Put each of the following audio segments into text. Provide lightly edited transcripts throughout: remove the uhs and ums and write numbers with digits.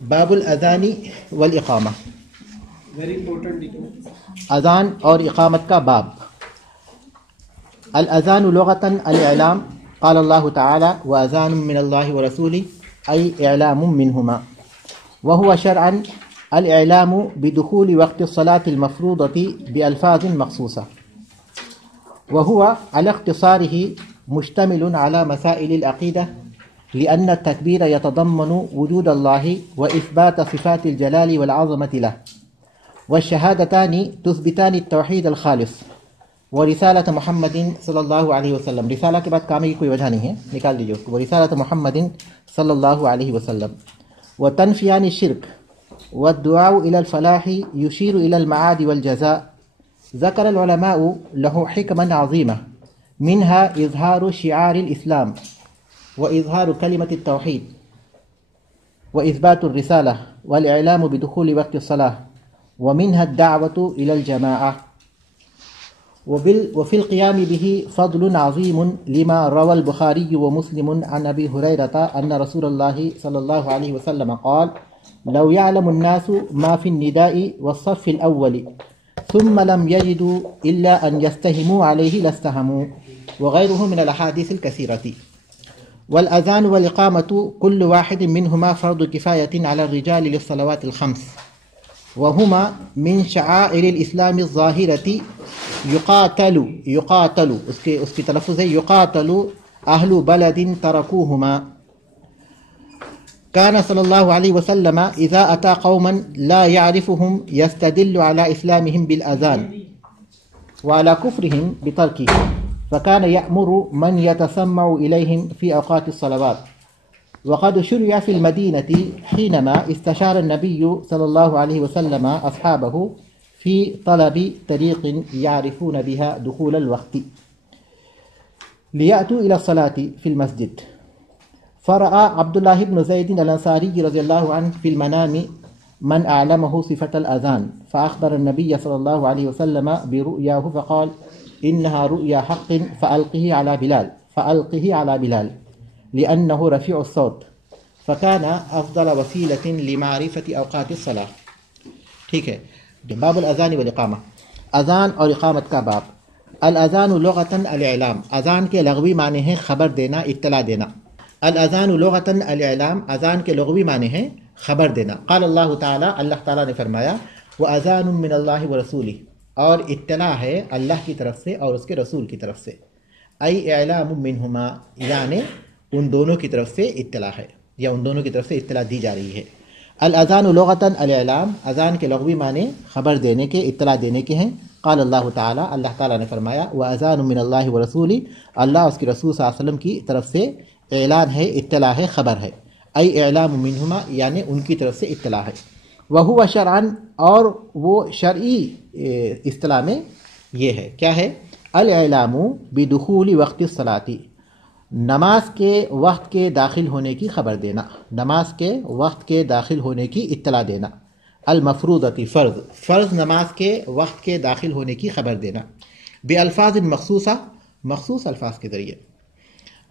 باب الاذان والاقامہ، اذان اور اقامت کا باب۔ الاذان لغتاً الاعلام، قال اللہ تعالی واذان من اللہ ورسولہ ای اعلام منہما، وهو شرعا الاعلام بدخول وقت الصلاة المفروضة بألفاظ مخصوصة، وهو على اختصاره مشتمل على مسائل العقيدة، لأن التكبير يتضمن وجود الله وإثبات صفات الجلال والعظمة له، والشهادتان تثبتان التوحيد الخالص ورسالة محمد صلی اللہ علیہ وسلم۔ رسالہ کے بعد کامے کی کوئی وجہ نہیں ہے، نکال دیجیے اس کو، ورسالة محمد صلی اللہ علیہ وسلم، وتنفيان الشرك والدعاء إلى الفلاح يشير إلى المعاد والجزاء۔ ذكر العلماء له حكما عظيمة، منها إظهار شعار الإسلام وإظهار كلمة التوحيد وإثبات الرسالة والإعلام بدخول وقت الصلاة، ومنها الدعوة إلى الجماعة، وفي القيام به فضل عظيم، لما روى البخاري ومسلم عن أبي هريرة أن رسول الله صلى الله عليه وسلم قال: لو يعلم الناس ما في النداء والصف الأول ثم لم يجدوا إلا أن يستهموا عليه لاستهموا، وغيره من الأحاديث الكثيرة۔ والأذان والإقامة كل واحد منهما فرض كفاية على الرجال للصلوات الخمس، وهما من شعائر الإسلام الظاهرة، يقاتل اس کی تلفظ ہے يقاتل أهل بلد تركوهما۔ كان صلى الله عليه وسلم إذا أتى قوما لا يعرفهم يستدل على إسلامهم بالأذان وعلى كفرهم بتركه، فكان يأمر من يتسمع إليهم في أوقات الصلوات۔ وقد شرع في المدينة حينما استشار النبي صلى الله عليه وسلم أصحابه في طلب طريق يعرفون بها دخول الوقت ليأتوا إلى الصلاة في المسجد، فرأى عبد الله بن زيد الأنصاري رضي الله عنه في المنام من أعلمه صفة الأذان، فأخبر النبي صلى الله عليه وسلم برؤياه فقال: إنها رؤيا حق فألقه على بلال لأنه رفيع الصوت، فكان أفضل وسيلة لمعرفة أوقات الصلاة۔ ٹھیک ہے، باب الاذان والاقامہ، اذان اور اقامت کا باب۔ الاذان لغتاً الاعلام، اذان کے لغوی معنی ہیں خبر دینا، اطلاع دینا۔ الاذان لغتاً الاعلام، اذان کے لغوی معنی ہیں خبر دینا۔ قال اللہ تعالی، اللہ تعالیٰ نے فرمایا: وَأَذَانٌ مِّنَ اللَّهِ وَرَسُولِهِ، اور اطلاع ہے اللہ کی طرف سے اور اس کے رسول کی طرف سے۔ ای اعلام منہما، یعنی ان دونوں کی طرف سے اطلاع ہے، یا ان دونوں کی طرف سے اطلاع دی جا رہی ہے۔ الاذان لغتاً الاعلام، اذان کے لغوی معنی خبر دینے کے، اطلاع دینے کے ہیں۔ قال اللہ تعالی، اللہ تعالیٰ نے فرمایا: وَأَذَانٌ مِّنَ اللَّهِ وَرَسُولِهِ، اللہ اس کے رسول صلی اللہ علیہ وسلم کی طرف سے اعلان ہے، اطلاع ہے، خبر ہے۔ ای اعلام منہما، یعنی ان کی طرف سے اطلاع ہے۔ وَهُوَ شرعاً، اور وہ شرعی اصطلاح میں یہ ہے، کیا ہے؟ الاعلام بدخول وقت الصلاۃ، نماز کے وقت کے داخل ہونے کی خبر دینا، نماز کے وقت کے داخل ہونے کی اطلاع دینا۔ المفروضۃ، فرض نماز کے وقت کے داخل ہونے کی خبر دینا۔ بالفاظ مخصوصہ، مخصوص الفاظ کے ذریعے۔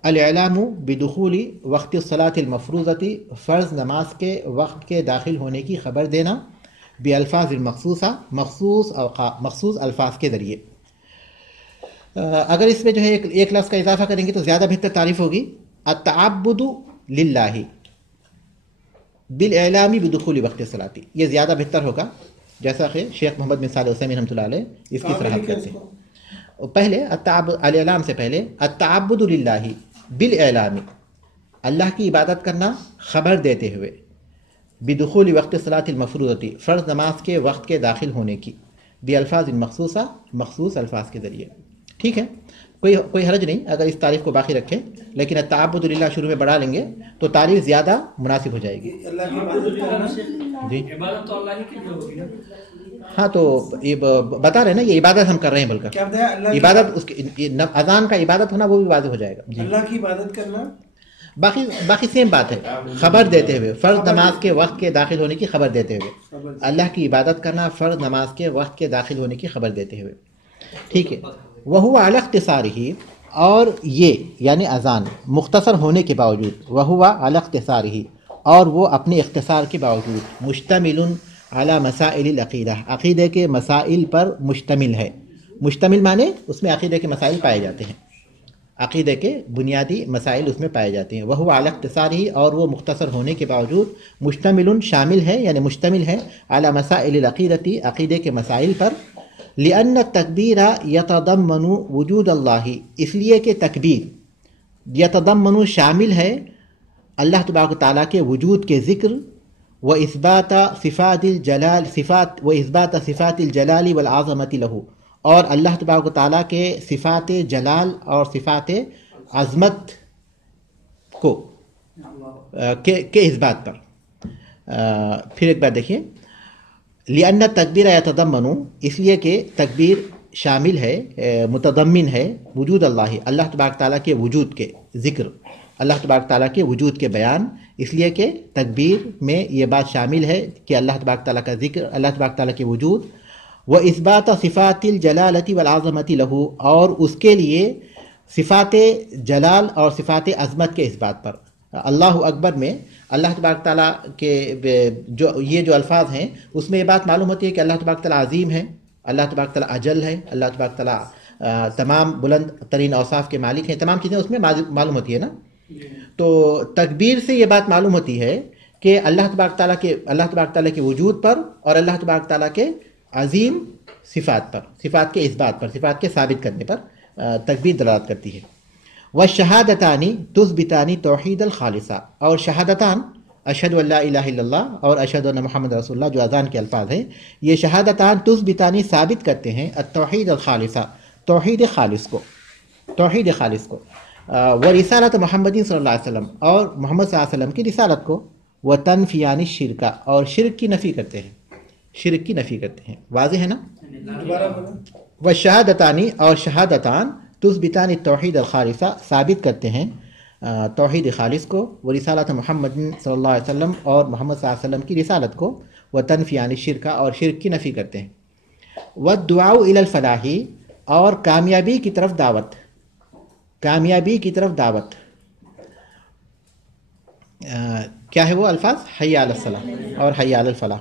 الاعلام بدخول وقت الصلاۃ المفروضۃ، فرض نماز کے وقت کے داخل ہونے کی خبر دینا، بالفاظ مخصوصہ، مخصوص الفاظ کے ذریعے۔ اگر اس میں جو ہے ایک لفظ کا اضافہ کریں گے تو زیادہ بہتر تعریف ہوگی، التعبد للہ بالاعلام بدخول وقت الصلاۃ، یہ زیادہ بہتر ہوگا، جیسا کہ شیخ محمد بن صالح العثیمین رحمۃ اللہ علیہ اس کی صراحت کرتے ہیں۔ پہلے الاعلام سے پہلے التعبد للہ بالاعلام، اللہ کی عبادت کرنا خبر دیتے ہوئے، بدخول وقت الصلاۃ المفروضۃ، فرض نماز کے وقت کے داخل ہونے کی، بالفاظ مخصوصہ، مخصوص الفاظ کے ذریعے۔ ٹھیک ہے، کوئی حرج نہیں اگر اس تعریف کو باقی رکھیں، لیکن التعبد للہ شروع میں بڑھا لیں گے تو تعریف زیادہ مناسب ہو جائے گی۔ جی ہاں، تو یہ بتا رہے ہیں نا، یہ عبادت ہم کر رہے ہیں، بلکہ عبادت اس کی اذان کا عبادت ہونا وہ بھی واضح ہو جائے گا۔ جی، اللہ کی عبادت کرنا باقی سیم بات ہے، خبر دیتے ہوئے، فرض نماز کے وقت کے داخل ہونے کی خبر دیتے ہوئے، اللہ کی عبادت کرنا فرض نماز کے وقت کے داخل ہونے کی خبر دیتے ہوئے۔ ٹھیک ہے، وَهُوَ عَلَى اخْتِصَارِهِ، اور یہ یعنی اذان مختصر ہونے کے باوجود، وَهُوَ عَلَى اخْتِصَارِهِ، اور وہ اپنے اختصار کے باوجود مشتمل علی مسائل العقیدہ، عقیدے کے مسائل پر مشتمل ہے. مشتمل معنی اس میں عقیدے کے مسائل پائے جاتے ہیں، عقیدے کے بنیادی مسائل اس میں پائے جاتے ہیں. وہو علی اختصار ہی، اور وہ مختصر ہونے کے باوجود مشتمل شامل ہے یعنی مشتمل ہے علی مسائل العقیدتی، عقیدے کے مسائل پر. لأن التکبیر یتضمن وجود اللہ، اس لیے کہ تکبیر یتضمن شامل ہے اللہ تبارک و تعالیٰ کے وجود کے ذکر، و اثبات صفات الجلال صفات الجلال والعظمت لہ، اور اللہ تبارک و تعالیٰ کے صفات جلال اور صفات عظمت کو کے اس بات پر. پھر ایک بار دیکھیے، لأن التکبیر یتضمن، اس لیے کہ تکبیر شامل ہے، متضمن ہے وجود اللہ، اللہ تبارک تعالیٰ کے وجود کے ذکر، اللہ تبارک تعالیٰ کے وجود کے بیان، اس لیے کہ تکبیر میں یہ بات شامل ہے کہ اللہ تبارک تعالیٰ کا ذکر، اللہ تبارک تعالیٰ کے وجود. و اثبات صفات الجلالۃ والعظمۃ لہ، اور اس کے لیے صفات جلال اور صفات عظمت کے اس بات پر. اللہ اکبر میں اللہ تبارک تعالیٰ کے جو الفاظ ہیں اس میں یہ بات معلوم ہوتی ہے کہ اللہ تبارک تعالیٰ عظیم ہے، اللہ تبارک تعالیٰ اجل ہے، اللہ تبارک تعالیٰ تمام بلند ترین اوصاف کے مالک ہیں، تمام چیزیں اس میں معلوم ہوتی ہے نا. تو تکبیر سے یہ بات معلوم ہوتی ہے کہ اللہ تبارک تعالیٰ کے وجود پر اور اللہ تبارک تعالیٰ کے عظیم صفات پر، صفات کے اس بات پر، صفات کے ثابت کرنے پر تکبیر دلالت کرتی ہے. والشہادتان تثبتان توحید الخالصہ، اور شہادتان اشہد ان لا الہ الا اللہ اور اشہد ان محمد رسول اللہ جو اذان کے الفاظ ہیں، یہ شہادتان تثبتان ثابت کرتے ہیں التوحید الخالصہ، توحید خالص کو، توحید خالص کو. ورسالت محمد صلی اللہ علیہ وسلم، اور محمد صلی اللہ علیہ وسلم کی رسالت کو. وتنفیان الشرک، اور شرک کی نفی کرتے ہیں، شرک کی نفی کرتے ہیں. واضح ہے نا. والشہادتان، اور شہادتان تثبتان التوحید الخالصہ، ثابت کرتے ہیں توحید خالص کو. ورسالت محمد صلی اللہ علیہ وسلم، اور محمد صلی اللہ علیہ وسلم کی رسالت کو. وتنفیان الشرک، اور شرک کی نفی کرتے ہیں. والدعاء الی الفلاح، اور کامیابی کی طرف دعوت، کامیابی کی طرف دعوت. کیا ہے وہ الفاظ؟ حی علی الصلاح اور حی علی الفلاح.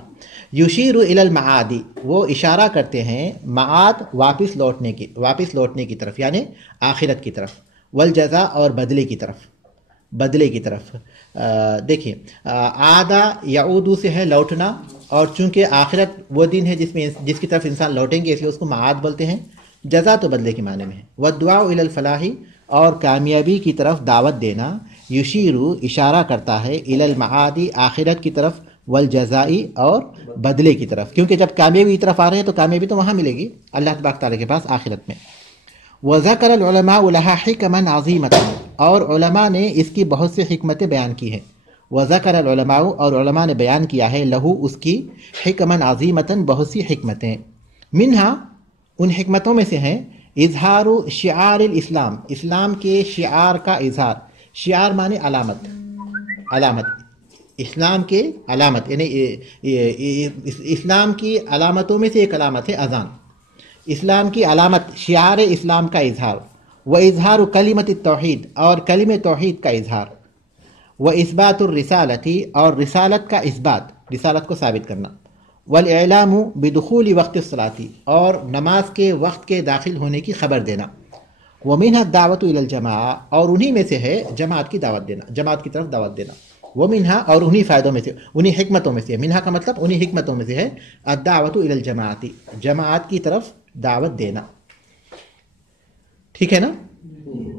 یشیر الی المعاد، وہ اشارہ کرتے ہیں معاد واپس لوٹنے کی طرف یعنی آخرت کی طرف. والجزاء، اور بدلے کی طرف، بدلے کی طرف. دیکھیں عادہ یعود سے ہے لوٹنا، اور چونکہ آخرت وہ دن ہے جس کی طرف انسان لوٹیں گے، اس لیے اس کو معاد بولتے ہیں. جزا تو بدلے کے معنی میں ہے. والدعاء الی الفلاح، اور کامیابی کی طرف دعوت دینا. یشیرو، اشارہ کرتا ہے، الی المعاد، آخرت کی طرف. والجزائی، اور بدلے کی طرف، کیونکہ جب کامیابی کی طرف آ رہے ہیں تو کامیابی تو وہاں ملے گی اللہ تبارک تعالیٰ کے پاس آخرت میں. وذکر العلماء لها حکما عظیمۃ، اور علماء نے اس کی بہت سی حکمتیں بیان کی ہیں. وذکر العلماء، اور علماء نے بیان کیا ہے، لہو، اس کی، حکما عظیمۃ، بہت سی حکمتیں. منہا، ان حکمتوں میں سے ہیں اظہار شعار الاسلام، اسلام کے شعار کا اظہار. شعار معنی علامت، علامت، اسلام کے علامت، یعنی اسلام کی علامتوں میں سے ایک علامت ہے اذان. اسلام کی علامت، شعار اسلام کا اظہار. و اظہار کلمۃ التوحید، اور کلمہ توحید کا اظہار. و اثبات الرسالتی، اور رسالت کا اثبات، رسالت کو ثابت کرنا. والاعلام بدخول وقت الصلاۃ، اور نماز کے وقت کے داخل ہونے کی خبر دینا. ومنها الدعوۃ الی الجماعہ، اور انہی میں سے ہے جماعت کی دعوت دینا، جماعت کی طرف دعوت دینا. ومنها، اور انہی فائدوں میں سے، انہی حکمتوں میں سے، منہا کا مطلب انہی حکمتوں میں سے ہے الدعوۃ الی الجماعۃ، جماعت کی طرف دعوت دینا. ٹھیک ہے نا.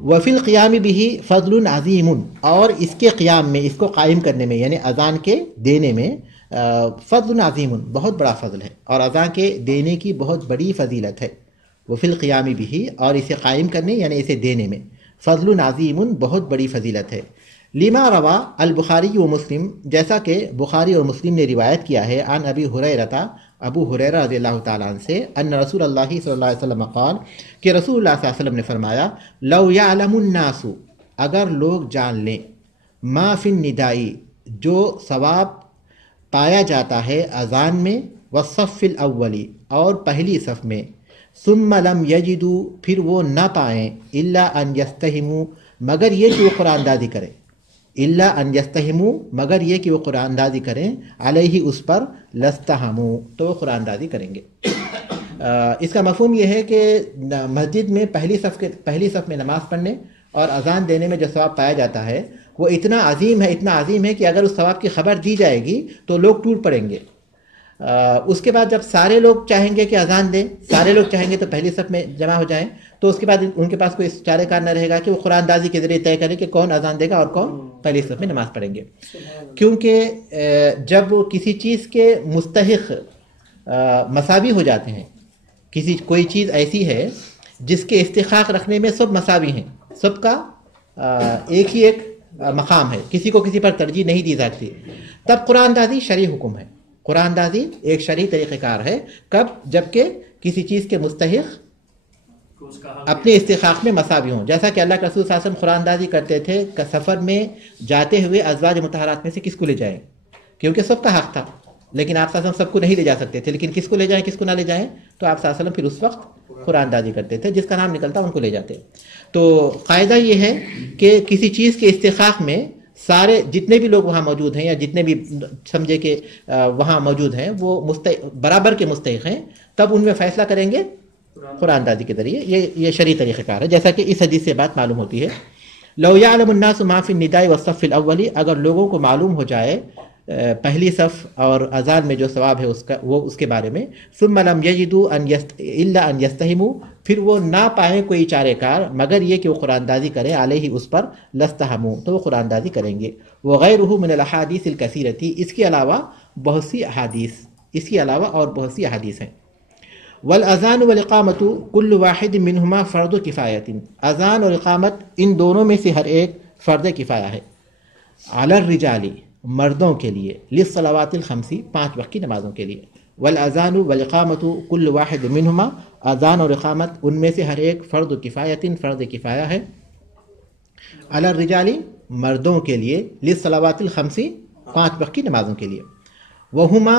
وفی القیام به فضل عظیم، اور اس کے قیام میں، اس کو قائم کرنے میں یعنی اذان کے دینے میں فضل عظیم، بہت بڑا فضل ہے، اور اذان کے دینے کی بہت بڑی فضیلت ہے. وفی القیام به، اور اسے قائم کرنے یعنی اسے دینے میں، فضل عظیم، بہت بڑی فضیلت ہے. لما روا البخاری و مسلم، جیسا کہ بخاری اور مسلم نے روایت کیا ہے، عن ابی ہریرہ، ابو ہریرہ رضی اللہ تعالیٰ عنہ سے، ان رسول اللہ صلی اللہ علیہ وسلم قال، کہ رسول اللہ صلی اللہ علیہ وسلم نے فرمایا، لو یعلم الناس، اگر لوگ جان لیں، ما فی الندائی، جو ثواب پایا جاتا ہے اذان میں، والصف الاولی، اور پہلی صف میں، ثم لم یجدوا، پھر وہ نہ پائیں، الا ان یستہموا، مگر یہ کہ وہ قرآن اندازی کریں، الا ان یستہموا، مگر یہ کہ وہ قرآن اندازی کریں، علیہ اس پر، لستہموا تو وہ قرآن اندازی کریں گے۔ اس کا مفہوم یہ ہے کہ مسجد میں پہلی صف میں نماز پڑھنے اور اذان دینے میں جو ثواب پایا جاتا ہے وہ اتنا عظیم ہے کہ اگر اس ثواب کی خبر دی جائے گی تو لوگ ٹوٹ پڑیں گے۔ اس کے بعد جب سارے لوگ چاہیں گے کہ اذان دیں، سارے لوگ چاہیں گے تو پہلی صف میں جمع ہو جائیں، تو اس کے بعد ان کے پاس کوئی چارہ کار نہ رہے گا کہ وہ قرآن اندازی کے ذریعے طے کرے کہ کون اذان دے گا اور کون پہلی صف میں نماز پڑھیں گے۔ کیونکہ جب کسی چیز کے مستحق مساوی ہو جاتے ہیں، کوئی چیز ایسی ہے جس کے استحقاق رکھنے میں سب مساوی ہیں، سب کا ایک ہی مقام ہے، کسی کو کسی پر ترجیح نہیں دی جاتی، تب قرآن اندازی شرعی حکم ہے۔ قرآن اندازی ایک شرعی طریقہ کار ہے، کب؟ جبکہ کسی چیز کے مستحق اپنے استحقاق میں مساوی ہوں، جیسا کہ اللہ کے رسول صلی اللہ علیہ وسلم قرآن اندازی کرتے تھے کہ سفر میں جاتے ہوئے ازواج مطہرات میں سے کس کو لے جائیں، کیونکہ سب کا حق تھا، لیکن آپ صلی اللہ علیہ وسلم سب کو نہیں لے جا سکتے تھے، لیکن کس کو لے جائیں کس کو نہ لے جائیں، تو آپ صلی اللہ علیہ وسلم پھر اس وقت قرآن اندازی کرتے تھے، جس کا نام نکلتا ان کو لے جاتے۔ تو قاعدہ یہ ہے کہ کسی چیز کے استحقاق میں سارے جتنے بھی لوگ وہاں موجود ہیں یا جتنے بھی سمجھے کہ وہاں موجود ہیں وہ برابر کے مستحق ہیں، تب ان میں فیصلہ کریں گے قرآن اندازی کے ذریعے۔ یہ شرعی طریقہ کار ہے، جیسا کہ اس حدیث سے بات معلوم ہوتی ہے۔ لو یعلم الناس ما فی النداء والصف الاول، اگر لوگوں کو معلوم ہو جائے پہلی صف اور اذان میں جو ثواب ہے اس کے بارے میں، ثم لم یجدوا الا ان یستہموا، پھر وہ نہ پائیں کوئی چارہ کار مگر یہ کہ وہ قرآن اندازی کریں، علیہ اس پر، لستہموا تو وہ قرآن اندازی کریں گے۔ وغیرہ من الاحادیث الکثیرۃ، اس کے علاوہ بہت سی احادیث ہیں۔ والاذان والاقامۃ کل واحد منہما فرض کفایۃ، اذان اور اقامت ان دونوں میں سے ہر ایک فرض کفایہ ہے۔ علی الرجال، مردوں کے لیے، للصلوات الخمس، 5 وقت کی نمازوں کے لیے۔ والاذان والاقامۃ کل واحد منہما، اذان اور اقامت ان میں سے ہر ایک فرض کفایۃ، فرض کفایہ ہے۔ علی الرجال، مردوں کے لیے، للصلوات الخمس، 5 وقت کی نمازوں کے لیے۔ وہما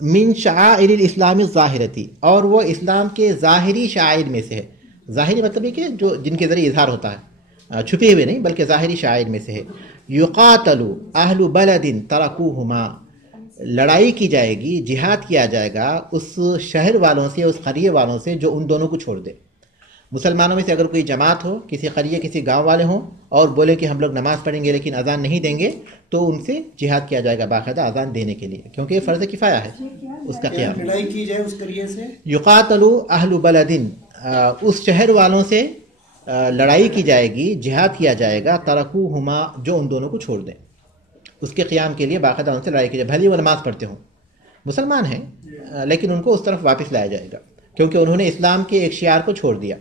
من شعائر الاسلام الظاہرتی، اور وہ اسلام کے ظاہری شعائر میں سے ہے۔ ظاہری مطلب یہ کہ جو جن کے ذریعے اظہار ہوتا ہے، چھپے ہوئے نہیں بلکہ ظاہری شعائر میں سے ہے۔ یقاتل اہل بلد ترکوہما، لڑائی کی جائے گی، جہاد کیا جائے گا اس شہر والوں سے، اس قریے والوں سے جو ان دونوں کو چھوڑ دے۔ مسلمانوں میں سے اگر کوئی جماعت ہو، کسی قریے کسی گاؤں والے ہوں اور بولے کہ ہم لوگ نماز پڑھیں گے لیکن اذان نہیں دیں گے، تو ان سے جہاد کیا جائے گا باقاعدہ اذان دینے کے لیے، کیونکہ یہ فرض کفایہ ہے اس کا قیام۔ لڑائی کی جائے اس قریے سے، یقاتل اہل بلد، اس شہر والوں سے لڑائی کی جائے گی، جہاد کیا جائے گا، ترکوہما جو ان دونوں کو چھوڑ دیں، اس کے قیام کے لیے باقاعدہ ان سے لڑائی کی جائے، بھلے وہ نماز پڑھتے ہوں، مسلمان ہیں لیکن ان کو اس طرف واپس لایا جائے گا، کیونکہ انہوں نے اسلام کے ایک شعار کو چھوڑ دیا۔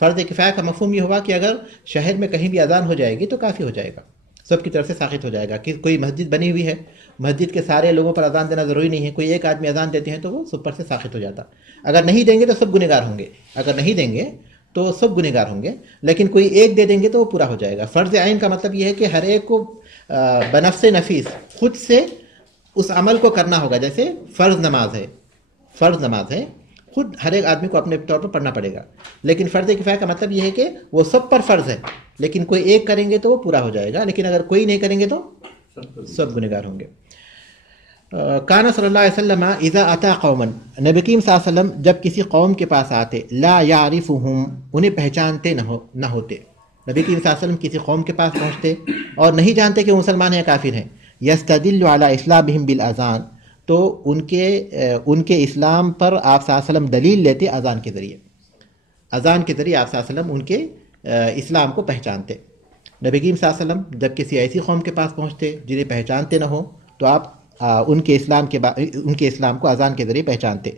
فرض کفایہ کا مفہوم یہ ہوا کہ اگر شہر میں کہیں بھی اذان ہو جائے گی تو کافی ہو جائے گا، سب کی طرف سے ساخت ہو جائے گا۔ کہ کوئی مسجد بنی ہوئی ہے، مسجد کے سارے لوگوں پر اذان دینا ضروری نہیں ہے، کوئی ایک آدمی اذان دیتے ہیں تو وہ سب پر سے ساخت ہو جاتا، اگر نہیں دیں گے تو سب گنہگار ہوں گے، اگر نہیں دیں گے تو سب گنہگار ہوں گے، لیکن کوئی ایک دے دیں گے تو وہ پورا ہو جائے گا۔ فرض عین کا مطلب یہ ہے کہ ہر ایک کو بنفس نفیس خود سے اس عمل کو کرنا ہوگا، جیسے فرض نماز ہے خود ہر ایک آدمی کو اپنے طور پر پڑھنا پڑے گا، لیکن فرض کفایہ کا مطلب یہ ہے کہ وہ سب پر فرض ہے، لیکن کوئی ایک کریں گے تو وہ پورا ہو جائے گا، لیکن اگر کوئی نہیں کریں گے تو سب گنہگار ہوں گے۔ کان صلی اللہ علیہ وسلم اذا اتی قوما، نبی کریم صلی اللہ علیہ وسلم جب کسی قوم کے پاس آتے، لا یعرفہم، انہیں پہچانتے نہ ہوتے، نبی کریم صلی اللہ علیہ وسلم کسی قوم کے پاس پہنچتے اور نہیں جانتے کہ وہ مسلمان ہیں یا کافر ہیں، یستدل علی اسلامہم بالاذان، تو ان کے اسلام پر آپ صلی اللہ علیہ وسلم دلیل لیتے اذان کے ذریعے آپ صلی اللہ علیہ وسلم ان کے اسلام کو پہچانتے۔ نبی کریم صلی اللہ علیہ وسلم جب کسی ایسی قوم کے پاس پہنچتے جنہیں پہچانتے نہ ہوں تو آپ ان کے اسلام کو اذان کے ذریعے پہچانتے۔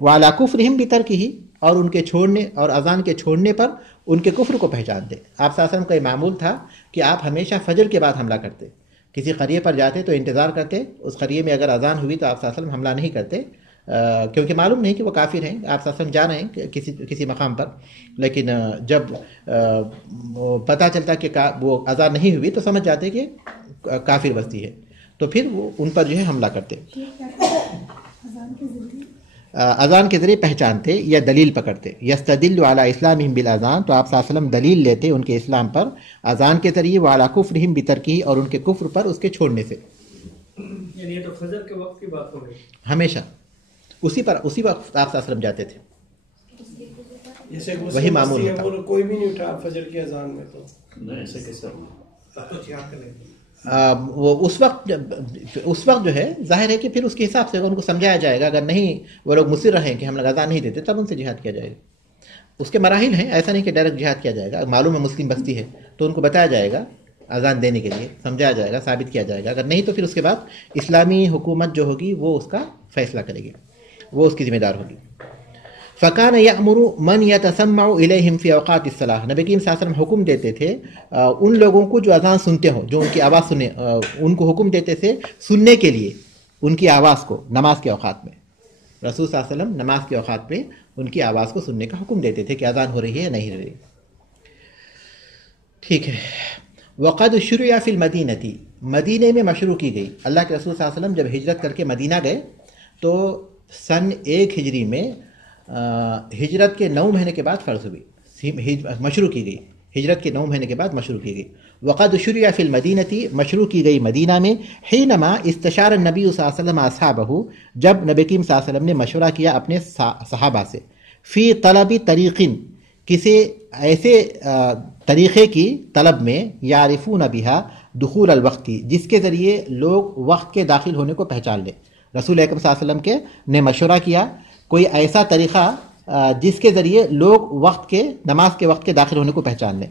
وعلی کفرہم بترکہ، اور ان کے چھوڑنے اور اذان کے چھوڑنے پر ان کے کفر کو پہچانتے۔ آپ صلی اللہ علیہ وسلم کا یہ معمول تھا کہ آپ ہمیشہ فجر کے بعد حملہ کرتے، کسی قریے پر جاتے تو انتظار کرتے، اس قریے میں اگر اذان ہوئی تو آپ صلی اللہ علیہ وسلم حملہ نہیں کرتے، کیونکہ معلوم نہیں کہ وہ کافر ہیں، آپ صلی اللہ علیہ وسلم جا رہے ہیں کسی مقام پر، لیکن جب پتہ چلتا کہ وہ اذان نہیں ہوئی تو سمجھ جاتے کہ کافر بستی ہے، تو پھر وہ ان پر جو ہے حملہ کرتے۔ اذان کے ذریعے پہچانتے یا دلیل پکڑتے. یستدل علی اسلامہم بالاذان، تو آپ صلی اللہ علیہ وسلم دلیل لیتے ان کے اسلام پر اذان کے ذریعے، وعلی کفرہم بترکہ، اور ان کے کفر پر اس کے چھوڑنے سے. یعنی یہ تو فجر کے وقت کی بات ہو گئی. ہمیشہ اسی وقت آپ صلی اللہ علیہ وسلم جاتے تھے. جیسے وہی معمول ہوتا. کوئی بھی نہیں اٹھا فجر کی اذان میں تو ایسے کیسے وہ اس وقت جو ہے ظاہر ہے کہ پھر اس کے حساب سے ان کو سمجھایا جائے گا. اگر نہیں وہ لوگ مصر رہیں کہ ہم لوگ اذان نہیں دیتے تب ان سے جہاد کیا جائے گا. اس کے مراحل ہیں، ایسا نہیں کہ ڈائریکٹ جہاد کیا جائے گا. معلوم ہے مسلم بستی ہے تو ان کو بتایا جائے گا اذان دینے کے لیے، سمجھایا جائے گا، ثابت کیا جائے گا. اگر نہیں تو پھر اس کے بعد اسلامی حکومت جو ہوگی وہ اس کا فیصلہ کرے گی، وہ اس کی ذمہ دار ہوگی. فکان یأمر من یتسمع الیہم فی اوقات الصلاۃ، نبی کریم صلی اللہ علیہ وسلم حکم دیتے تھے ان لوگوں کو جو اذان سنتے ہوں، جو ان کی آواز سنے، ان کو حکم دیتے تھے سننے کے لیے ان کی آواز کو نماز کے اوقات میں. رسول صلی اللہ علیہ وسلم نماز کے اوقات میں ان کی آواز کو سننے کا حکم دیتے تھے کہ اذان ہو رہی ہے یا نہیں ہو رہی. ٹھیک ہے. وقد شرع فی المدینہ، مدینے میں مشروع کی گئی. اللہ کے رسول صلی اللہ علیہ وسلم جب ہجرت کر کے مدینہ گئے تو سن 1 ہجری میں ہجرت کے 9 مہینے کے بعد فرض ہوئی، مشروع کی گئی. ہجرت کے 9 مہینے کے بعد مشروع کی گئی. وقد شرع فی المدینہ، مشروع کی گئی مدینہ میں. حینما استشار النبی صلی اللہ علیہ وسلم اصحابہ، جب نبی کریم صلی اللہ علیہ وسلم نے مشورہ کیا اپنے صحابہ سے، فی طلب طریق، کسی ایسے طریقے کی طلب میں، یعرفون بہا دخول الوقت، جس کے ذریعے لوگ وقت کے داخل ہونے کو پہچان لیں. رسول اکرم صلی اللہ علیہ وسلم نے مشورہ کیا کوئی ایسا طریقہ جس کے ذریعے لوگ وقت کے، نماز کے وقت کے داخل ہونے کو پہچان لیں.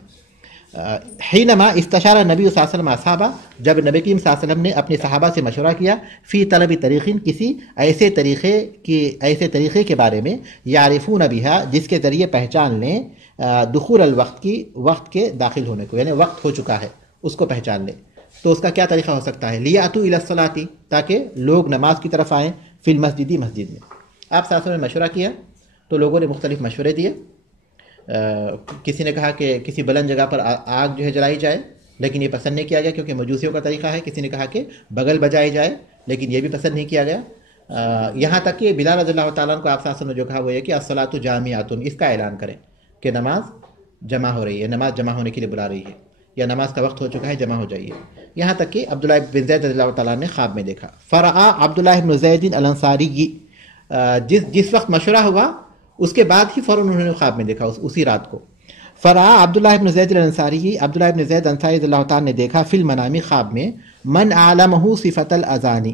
حینما استشار نبی صلی اللہ علیہ وسلم اصحابہ، جب نبی کریم صلی اللہ علیہ وسلم نے اپنے صحابہ سے مشورہ کیا، فی طلب طریقین، کسی ایسے طریقے کے بارے میں، یعرفون بہا، جس کے ذریعے پہچان لیں دخول الوقت کی، وقت کے داخل ہونے کو، یعنی وقت ہو چکا ہے اس کو پہچان لیں. تو اس کا کیا طریقہ ہو سکتا ہے؟ لیاتوا الی الصلاۃ، تاکہ لوگ نماز کی طرف آئیں، فی المسجد، مسجد میں. آپ صلی اللہ علیہ وسلم نے مشورہ کیا تو لوگوں نے مختلف مشورے دیے. کسی نے کہا کہ کسی بلند جگہ پر آگ جو ہے جلائی جائے، لیکن یہ پسند نہیں کیا گیا کیونکہ مجوسیوں کا طریقہ ہے. کسی نے کہا کہ بغل بجائی جائے، لیکن یہ بھی پسند نہیں کیا گیا. یہاں تک کہ بلال رضی اللہ تعالیٰ عنہ کو آپ صلی اللہ علیہ وسلم نے جو کہا وہ یہ کہ الصلاۃ جامعۃ، اس کا اعلان کریں کہ نماز جمع ہو رہی ہے، نماز جمع ہونے کے لیے بلا رہی ہے، یا نماز کا وقت ہو چکا ہے، جمع ہو جائیے. یہاں تک کہ عبداللہ بن زید رضی اللہ تعالیٰ نے خواب میں دیکھا. فرآ عبداللہ بن زید الانصاری، جس وقت مشورہ ہوا اس کے بعد ہی فوراً انہوں نے خواب میں دیکھا اسی رات کو. فرآ عبداللہ بن زید الانصاری، عبداللہ بن زید انصاری رضی اللہ تعالیٰ نے دیکھا، فی المنام، خواب میں، من علمہ صفت الاذان،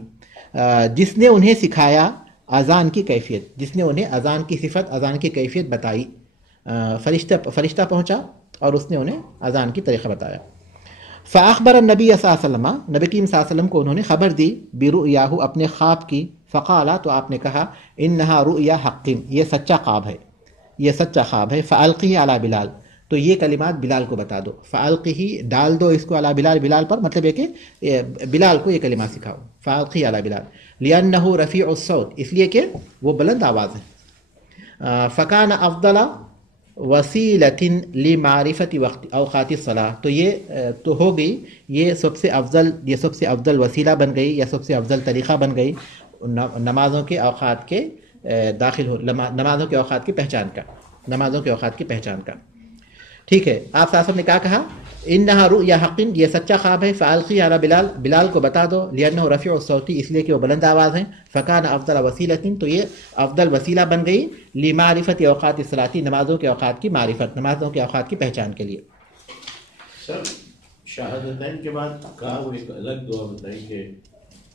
جس نے انہیں سکھایا اذان کی کیفیت، جس نے انہیں اذان کی صفت، اذان کی کیفیت بتائی. فرشتہ پہنچا اور اس نے انہیں اذان کی طریقہ بتایا. فاخبر النبی صلی اللہ علیہ وسلم، نبی کریم صلی اللہ علیہ وسلم کو انہوں نے خبر دی، برؤیاہ، اپنے خواب کی. فقالا، تو آپ نے کہا، انہا رؤیا حق، یہ سچا خواب ہے، یہ سچا خواب ہے. فالقی علی بلال، تو یہ کلمات بلال کو بتا دو. فالقی، ڈال دو اس کو، علی بلال، بلال پر، مطلب ہے کہ بلال کو یہ کلمات سکھاؤ. فالقی علی بلال، لانہ رفیع الصوت، اس لیے کہ وہ بلند آواز ہے. فکان افضل وسیلۃ لمعرفت وقت اوقات الصلاۃ، تو یہ تو ہو گئی، یہ سب سے افضل وسیلہ بن گئی، یا سب سے افضل طریقہ بن گئی نمازوں کے اوقات کے نمازوں کے اوقات کی پہچان کا، نمازوں کے اوقات کی پہچان کا. ٹھیک ہے. آپ صلی اللہ علیہ وسلم نے کیا کہا؟ انہا رؤیا حق، یہ سچا خواب ہے. فالقی علی بلال، بلال کو بتا دو، لانہ رفیع الصوت، اس لیے کہ وہ بلند آواز ہیں. فکان افضل وسیلۃ، تو یہ افضل وسیلہ بن گئی، لمعرفت اوقات الصلاۃ، نمازوں کے اوقات کی معرفت، نمازوں کے اوقات کی پہچان کے لیے. سر شہادتین کے بعد کہا وہ ایک الگ دعا بتائی کہ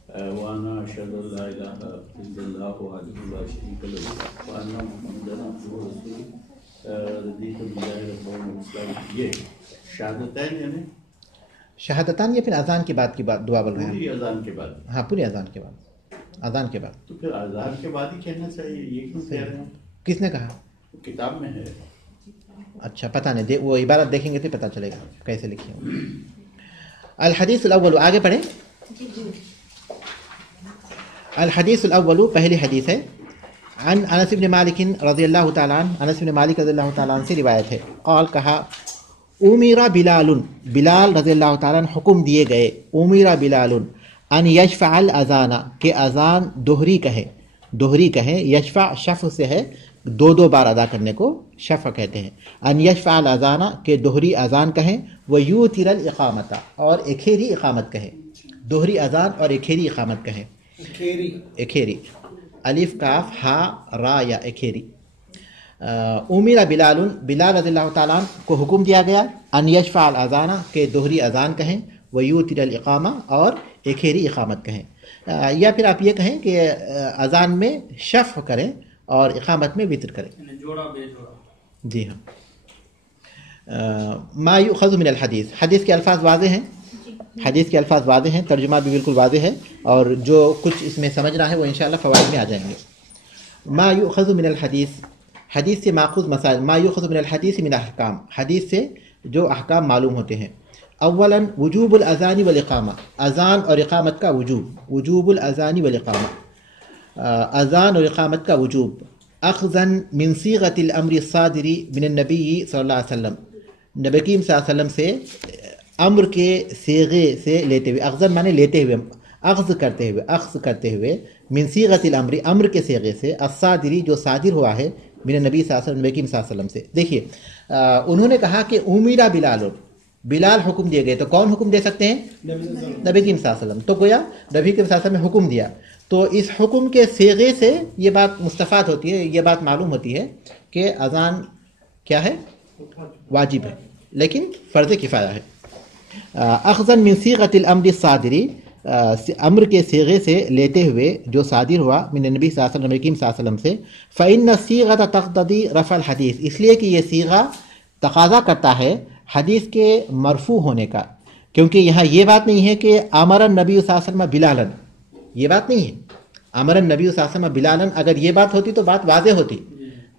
وانا اشہد ان لا الہ الا اللہ وحدہ لا شریک لہ وانا محمدا عبدہ ورسولہ رضیت باللہ ربا وبالاسلام، یہ شہادتین یعنی شہادتان، یہ پھر اذان کی بات دعا بول رہے ہیں. پوری اذان کے بعد؟ ہاں، پوری اذان کے بعد، اذان کے بعد. تو پھر اذان کے بعد ہی کہنا چاہیے، یہ کیوں کہہ رہے ہیں؟ کس نے کہا؟ کتاب میں ہے. اچھا، پتہ نہیں، وہ عبارت دیکھیں گے تو پتہ چلے گا کیسے لکھی ہے. الحدیث الاول، آگے پڑھیں. الحدیث الاول، پہلی حدیث ہے. عن انس بن مالک رضی اللہ تعالیٰ عنہ، انس بن مالک رضی اللہ تعالیٰ عنہ سے روایت ہے. قال، کہا، امیر بلال، بلال رضی اللہ تعالیٰ عنہ حکم دیے گئے، امیر بلال ان یشفع الاذان، کہ اذان دوہری کہے. دوہری کہیں. یشفع شفع سے ہے دو دو بار ادا کرنے کو شفع کہتے ہیں. ان یشفع الاذان کہ دوہری اذان کہیں. ویوتر الاقامت اور اکھیری اقامت کہیں. دوہری اذان اور اکھیری اقامت کہیں. اکھیری الف کاف ہا را یا اکھیری. امیر بلال رضی اللہ تعالیٰ کو حکم دیا گیا ان یشفع الاذان کہ دوہری اذان کہیں. ویوتر الاقامہ اور اکھیری اقامت کہیں. یا پھر آپ یہ کہیں کہ اذان میں شفع کریں اور اقامت میں وطر کریں. جوڑا بے جوڑا. جی ہاں. ما یؤخذ من الحدیث حدیث کے الفاظ واضح ہیں. حدیث کے الفاظ واضح ہیں. ترجمہ بھی بالکل واضح ہے اور جو کچھ اس میں سمجھنا ہے وہ انشاءاللہ فوائد میں آ جائیں گے. ما یؤخذ من الحدیث حدیث سے ماخوذ مسائل. ما یؤخذ من الحدیث من احکام حدیث سے جو احکام معلوم ہوتے ہیں. اولا وجوب الاذان والاقامہ اذان اور اقامت کا وجوب. وجوب الاذان والاقامہ اذان اور اقامت کا وجوب. اخذا من صیغۃ الامر الصادر من النبی صلی اللہ علیہ وسلم نبی کریم صلی اللہ علیہ وسلم سے امر کے صیغے سے لیتے ہوئے. اخذا معنی لیتے ہوئے اخذ کرتے ہوئے من صیغۃ الامر امر کے صیغے سے الصادری جو صادر ہوا ہے من النبی صلی اللہ علیہ وسلم نبی کریم صلی اللہ علیہ وسلم سے. دیکھیے انہوں نے کہا کہ امیرا بلال حکم دیے گئے. تو کون حکم دے سکتے ہیں؟ نبی کریم صلی اللہ علیہ وسلم. تو گویا نبی کریم صلی اللہ علیہ وسلم نے حکم دیا. تو اس حکم کے صیغے سے یہ بات مستفاد ہوتی ہے, یہ بات معلوم ہوتی ہے کہ اذان کیا ہے؟ واجب ہے لیکن فرض کفایہ ہے. اخذا من صیغۃ الامر الصادری امر کے صیغے سے لیتے ہوئے جو صادر ہوا من نبی صلی اللہ علیہ وسلم نبی کریم صلی اللہ علیہ وسلم سے. فإن الصیغۃ تقتضی رفع الحدیث اس لیے کہ یہ صیغہ تقاضا کرتا ہے حدیث کے مرفوع ہونے کا. کیونکہ یہاں یہ بات نہیں ہے کہ امر النبی صلی اللہ علیہ وسلم بلالا, یہ بات نہیں ہے. امر النبی صلی اللہ علیہ وسلم بلالا اگر یہ بات ہوتی تو بات واضح ہوتی,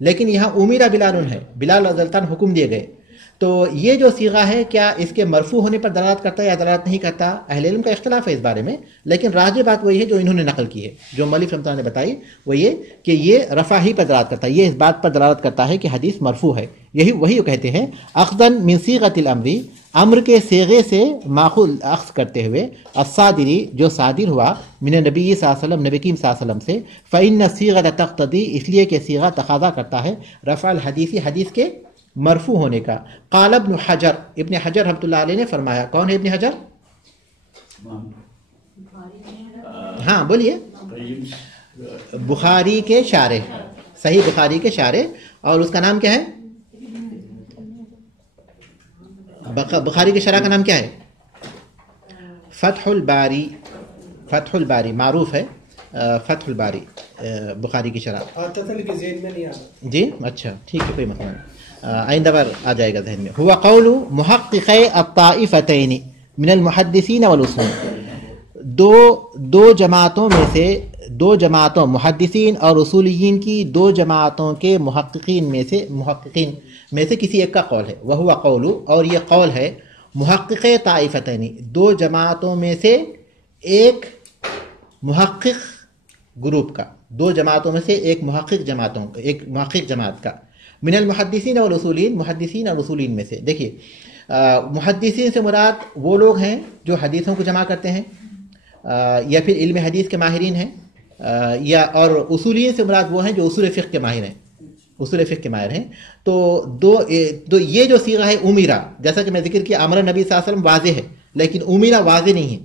لیکن یہاں امیرا بلال ہے, بلال رضی اللہ عنہ حکم دیے گئے. تو یہ جو صیغہ ہے کیا اس کے مرفوع ہونے پر دلالت کرتا ہے یا دلالت نہیں کرتا؟ اہل علم کا اختلاف ہے اس بارے میں, لیکن راجح بات وہی ہے جو انہوں نے نقل کی ہے, جو مؤلف رحمۃ اللہ نے بتائی وہ یہ کہ یہ رفع ہی پر دلالت کرتا ہے, یہ اس بات پر دلالت کرتا ہے کہ حدیث مرفوع ہے. وہی کہتے ہیں اخذا من صیغۃ الامر امر کے صیغے سے ماخوذ اخذ کرتے ہوئے الصادری جو صادر ہوا من نبی صلی اللہ علیہ وسلم نبی کریم صلی اللہ علیہ وسلم سے. فإن الصیغۃ تقتضی اس لیے کہ صیغہ تقاضا کرتا ہے رفع الحدیث حدیث کے مرفوع ہونے کا. قال ابن حجر ابن حجر رحمۃ اللہ علیہ نے فرمایا. کون ہے ابن حجر؟ ہاں بولیے. بخاری کے شارح, صحیح بخاری کے شارح, اور اس کا نام کیا ہے؟ بخاری کے شرح کا نام کیا ہے؟ فتح الباری. فتح الباری معروف ہے, فتح الباری بخاری کی شرح. جی اچھا ٹھیک ہے, کوئی مسئلہ نہیں, آئندہ بار آ جائے گا ذہن میں. ہوا قول محقق الطائفتین من المحدثین والاصول دو جماعتوں میں سے, دو جماعتوں محدثین اور اصولیین کی دو جماعتوں کے محققین میں سے کسی ایک کا قول ہے. وہو قول اور یہ قول ہے محقق طائفتین دو جماعتوں میں سے ایک محقق گروپ کا, دو جماعتوں میں سے ایک محقق جماعت کا. من المحدثین والاصولین محدثین اور اصولین میں سے. دیکھیے محدثین سے مراد وہ لوگ ہیں جو حدیثوں کو جمع کرتے ہیں یا پھر علم حدیث کے ماہرین ہیں, یا اور اصولین سے مراد وہ ہیں جو اصول فقہ کے ماہر ہیں, اصول فقہ کے ماہر ہیں. تو یہ جو صیغہ ہے امیرا, جیسا کہ میں ذکر کیا امر نبی صلی اللہ علیہ وسلم واضح ہے لیکن امیرا واضح نہیں ہے.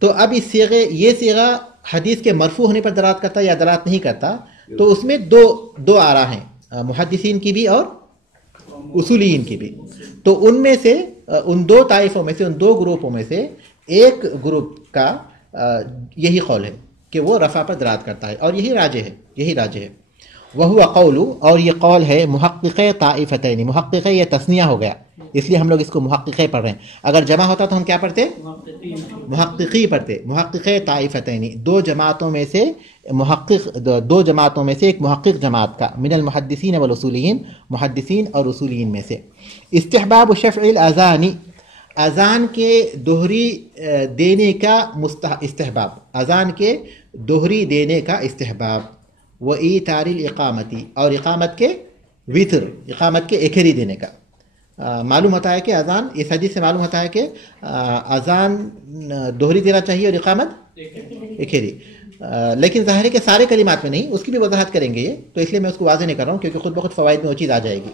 تو اب اس یہ صیغہ حدیث کے مرفوع ہونے پر دلالت کرتا یا دلالت نہیں کرتا. تو اس میں دو آراء ہیں, محدثین کی بھی اور اصولیین کی بھی. تو ان میں سے ان دو طائفوں میں سے, ان دو گروپوں میں سے ایک گروپ کا یہی قول ہے کہ وہ رفع پر دلالت کرتا ہے, اور یہی راجح ہے. وہو قول اور یہ قول ہے محقق طائفتین. محقق یہ تثنیہ ہو گیا اس لیے ہم لوگ اس کو محققے پڑھ رہے ہیں. اگر جمع ہوتا تو ہم کیا پڑھتے؟ محققی پڑھتے. محقق طائفتین دو جماعتوں میں سے ایک محقق جماعت کا. من المحدثین والاصولین محدثین اور اصولین میں سے. استحباب شفع الاذان اذان کے دوہری دینے کا استحباب, اذان کے دوہری دینے کا استحباب. وإيتار الاقامتی اور اقامت کے وطر, اقامت کے ایکھری دینے کا. معلوم ہوتا ہے کہ اذان, اس حدیث سے معلوم ہوتا ہے کہ اذان دوہری دینا چاہیے اور اقامت ایکھری. لیکن ظاہر ہے کہ سارے کلمات میں نہیں، اس کی بھی وضاحت کریں گے یہ، تو اس لیے میں اس کو واضح نہیں کر رہا ہوں کیونکہ خود بخود فوائد میں وہ چیز آ جائے گی.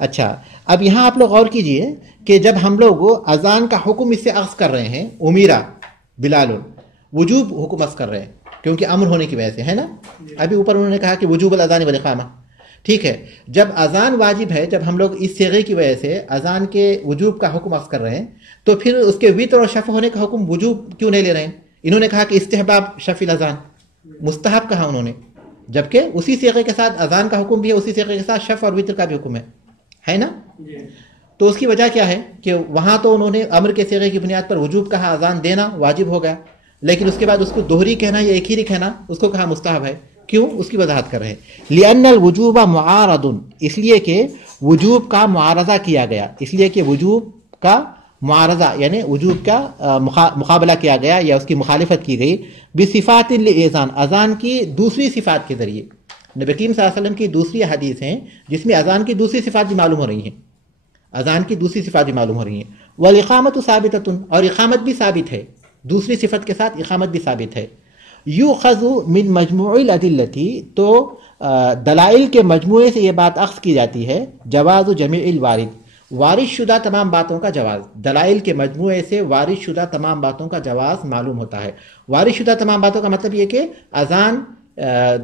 اچھا، اب یہاں آپ لوگ غور کیجئے کہ جب ہم لوگ اذان کا حکم اس سے اخذ کر رہے ہیں، امیرا بلال، وجوب حکم اخذ کر رہے ہیں کیونکہ امر ہونے کی وجہ سے، ہے نا. ابھی اوپر انہوں نے کہا کہ وجوب الاذان والاقامہ، ٹھیک ہے. جب اذان واجب ہے، جب ہم لوگ اس صیغے کی وجہ سے اذان کے وجوب کا حکم اخذ کر رہے ہیں، تو پھر اس کے وتر اور شفع ہونے کا حکم وجوب کیوں نہیں لے رہے ہیں؟ انہوں نے کہا کہ استحباب شفع الاذان، مستحب کہا انہوں نے، جبکہ اسی صیغے کے ساتھ اذان کا حکم بھی ہے، اسی صیغے کے ساتھ شفع اور وتر کا بھی حکم ہے نا. تو اس کی وجہ کیا ہے کہ وہاں تو انہوں نے امر کے صیغے کی بنیاد پر وجوب کہا، اذان دینا واجب ہو گیا، لیکن اس کے بعد اس کو دوہری کہنا یا ایک ہی کہنا اس کو کہا مستحب ہے. کیوں؟ اس کی وضاحت کر رہے ہیں. لأن الوجوب معارض، اس لیے کہ وجوب کا معارضہ کیا گیا، اس لیے کہ وجوب کا معارضہ یعنی وجوب کا مقابلہ کیا گیا یا اس کی مخالفت کی گئی بصفات الاذان، اذان کی دوسری صفات کے ذریعے. نبی کریم صلی اللہ علیہ وسلم کی دوسری حدیث ہیں جس میں اذان کی دوسری صفات بھی معلوم ہو رہی ہیں، اذان کی دوسری صفات بھی معلوم ہو رہی ہیں. والاقامۃ ثابتۃ، اور اقامت بھی ثابت ہے، دوسری صفت کے ساتھ اقامت بھی ثابت ہے. یؤخذ من مجموع الادلۃ، تو دلائل کے مجموعے سے یہ بات اخذ کی جاتی ہے، جواز جمیع الوارد، وارد شدہ تمام باتوں کا جواز. دلائل کے مجموعے سے وارد شدہ تمام باتوں کا جواز معلوم ہوتا ہے. وارد شدہ تمام باتوں کا مطلب یہ کہ اذان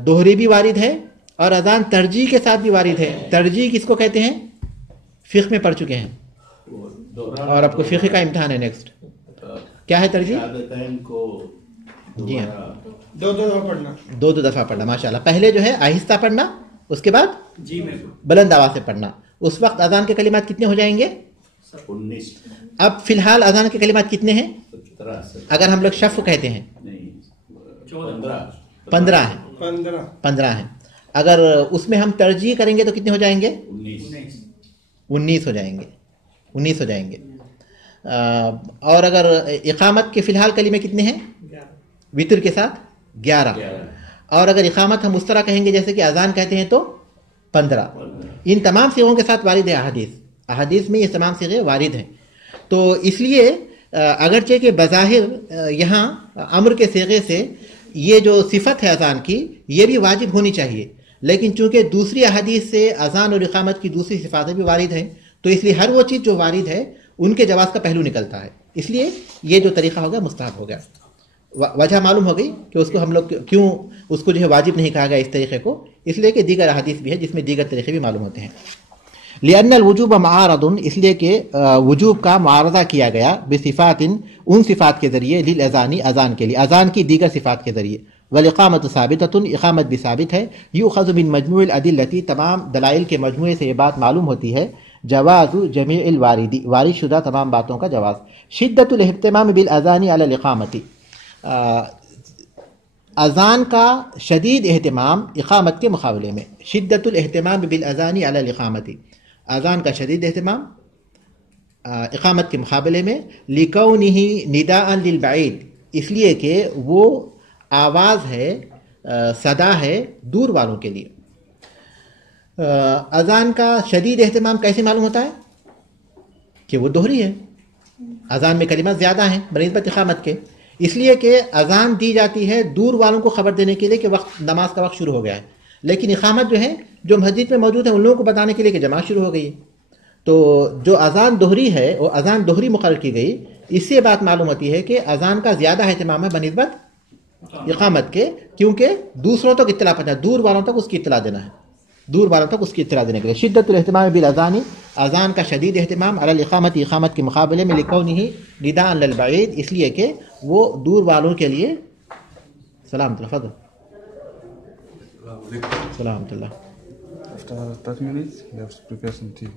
دوہری بھی وارد ہے اور اذان ترجیح کے ساتھ بھی وارد ہے. ترجیح کس کو کہتے ہیں؟ فقہ میں پڑھ چکے ہیں، اور آپ کو فقہ کا امتحان ہے نیکسٹ. کیا ہے ترجیح؟ جی ہاں، دو دفعہ پڑھنا، دو دفعہ پڑھنا. ماشاءاللہ. پہلے جو ہے آہستہ پڑھنا، اس کے بعد جی میں بلند آواز سے پڑھنا. اس وقت اذان کے کلمات کتنے ہو جائیں گے؟ 19. اب فی الحال اذان کے کلمات کتنے ہیں؟ 17. اگر ہم لوگ شفع کہتے ہیں 15 ہیں، 15 ہیں. اگر اس میں ہم ترجیح کریں گے تو کتنے ہو جائیں گے؟ 19 ہو جائیں گے، 19 ہو جائیں گے. اور اگر اقامت کے فی الحال کلمے کتنے ہیں؟ وطر کے ساتھ 11. اور اگر اقامت ہم اس طرح کہیں گے جیسے کہ اذان کہتے ہیں تو 15. ان تمام صیغوں کے ساتھ وارد ہے احادیث میں، یہ تمام صیغے وارد ہیں. تو اس لیے اگرچہ کہ بظاہر یہاں امر کے صیغے سے یہ جو صفت ہے اذان کی یہ بھی واجب ہونی چاہیے، لیکن چونکہ دوسری احادیث سے اذان اور اقامت کی دوسری صفاتیں بھی وارد ہیں، تو اس لیے ہر وہ چیز جو وارد ہے ان کے جواز کا پہلو نکلتا ہے. اس لیے یہ جو طریقہ ہو گیا مستحب ہو گیا. وجہ معلوم ہو گئی کہ اس کو ہم لوگ کیوں اس کو جو ہے واجب نہیں کہا گیا اس طریقے کو، اس لیے کہ دیگر احادیث بھی ہے جس میں دیگر طریقے بھی معلوم ہوتے ہیں. لأن الوجوب معارض، اس لیے کہ وجوب کا معارضہ کیا گیا بصفات، ان صفات کے ذریعے، للاذان، اذان کے لیے، اذان کی دیگر صفات کے ذریعے. والاقامۃ ثابتۃ، اقامت بھی ثابت ہے. یؤخذ من مجموع الادلۃ، تمام دلائل کے مجموعے سے یہ بات معلوم ہوتی ہے، جواز جمیع الوارد، وارد شدہ تمام باتوں کا جواز. شدت الاہتمام بالاذان علی الاقامۃ، اذان کا شدید اہتمام اقامت کے مقابلے میں. شدت الاہتمام بالاذان علی الاقامۃ، اذان کا شدید اہتمام اقامت کے مقابلے میں. لکونہ نداء للبعید، اس لیے کہ وہ آواز ہے، صدا ہے دور والوں کے لیے. اذان کا شدید اہتمام کیسے معلوم ہوتا ہے؟ کہ وہ دوہری ہے، اذان میں کلمات زیادہ ہیں بنسبت اقامت کے، اس لیے کہ اذان دی جاتی ہے دور والوں کو خبر دینے کے لیے کہ وقت نماز کا وقت شروع ہو گیا ہے، لیکن اقامت جو ہے جو مسجد میں موجود ہیں ان لوگوں کو بتانے کے لیے کہ جماعت شروع ہو گئی ہے. تو جو اذان دوہری ہے وہ اذان دوہری مقرر کی گئی، اس سے بات معلوم ہوتی ہے کہ اذان کا زیادہ اہتمام ہے بنسبت اقامت کے، کیونکہ دوسروں تک اطلاع پہنچانا، دور والوں تک اس کی اطلاع دینا ہے، دور والوں تک اس کی اطلاع دینے کے لیے. شدت الاہتمام بالاذان، اذان کا شدید اہتمام، علی الاقامت، اقامت کے مقابلے میں، لکونہ نداء للبعید، اس لیے کہ وہ دور والوں کے لیے. سلام تفضل. سلام اللہ. After 30 minutes, you have to prepare some tea.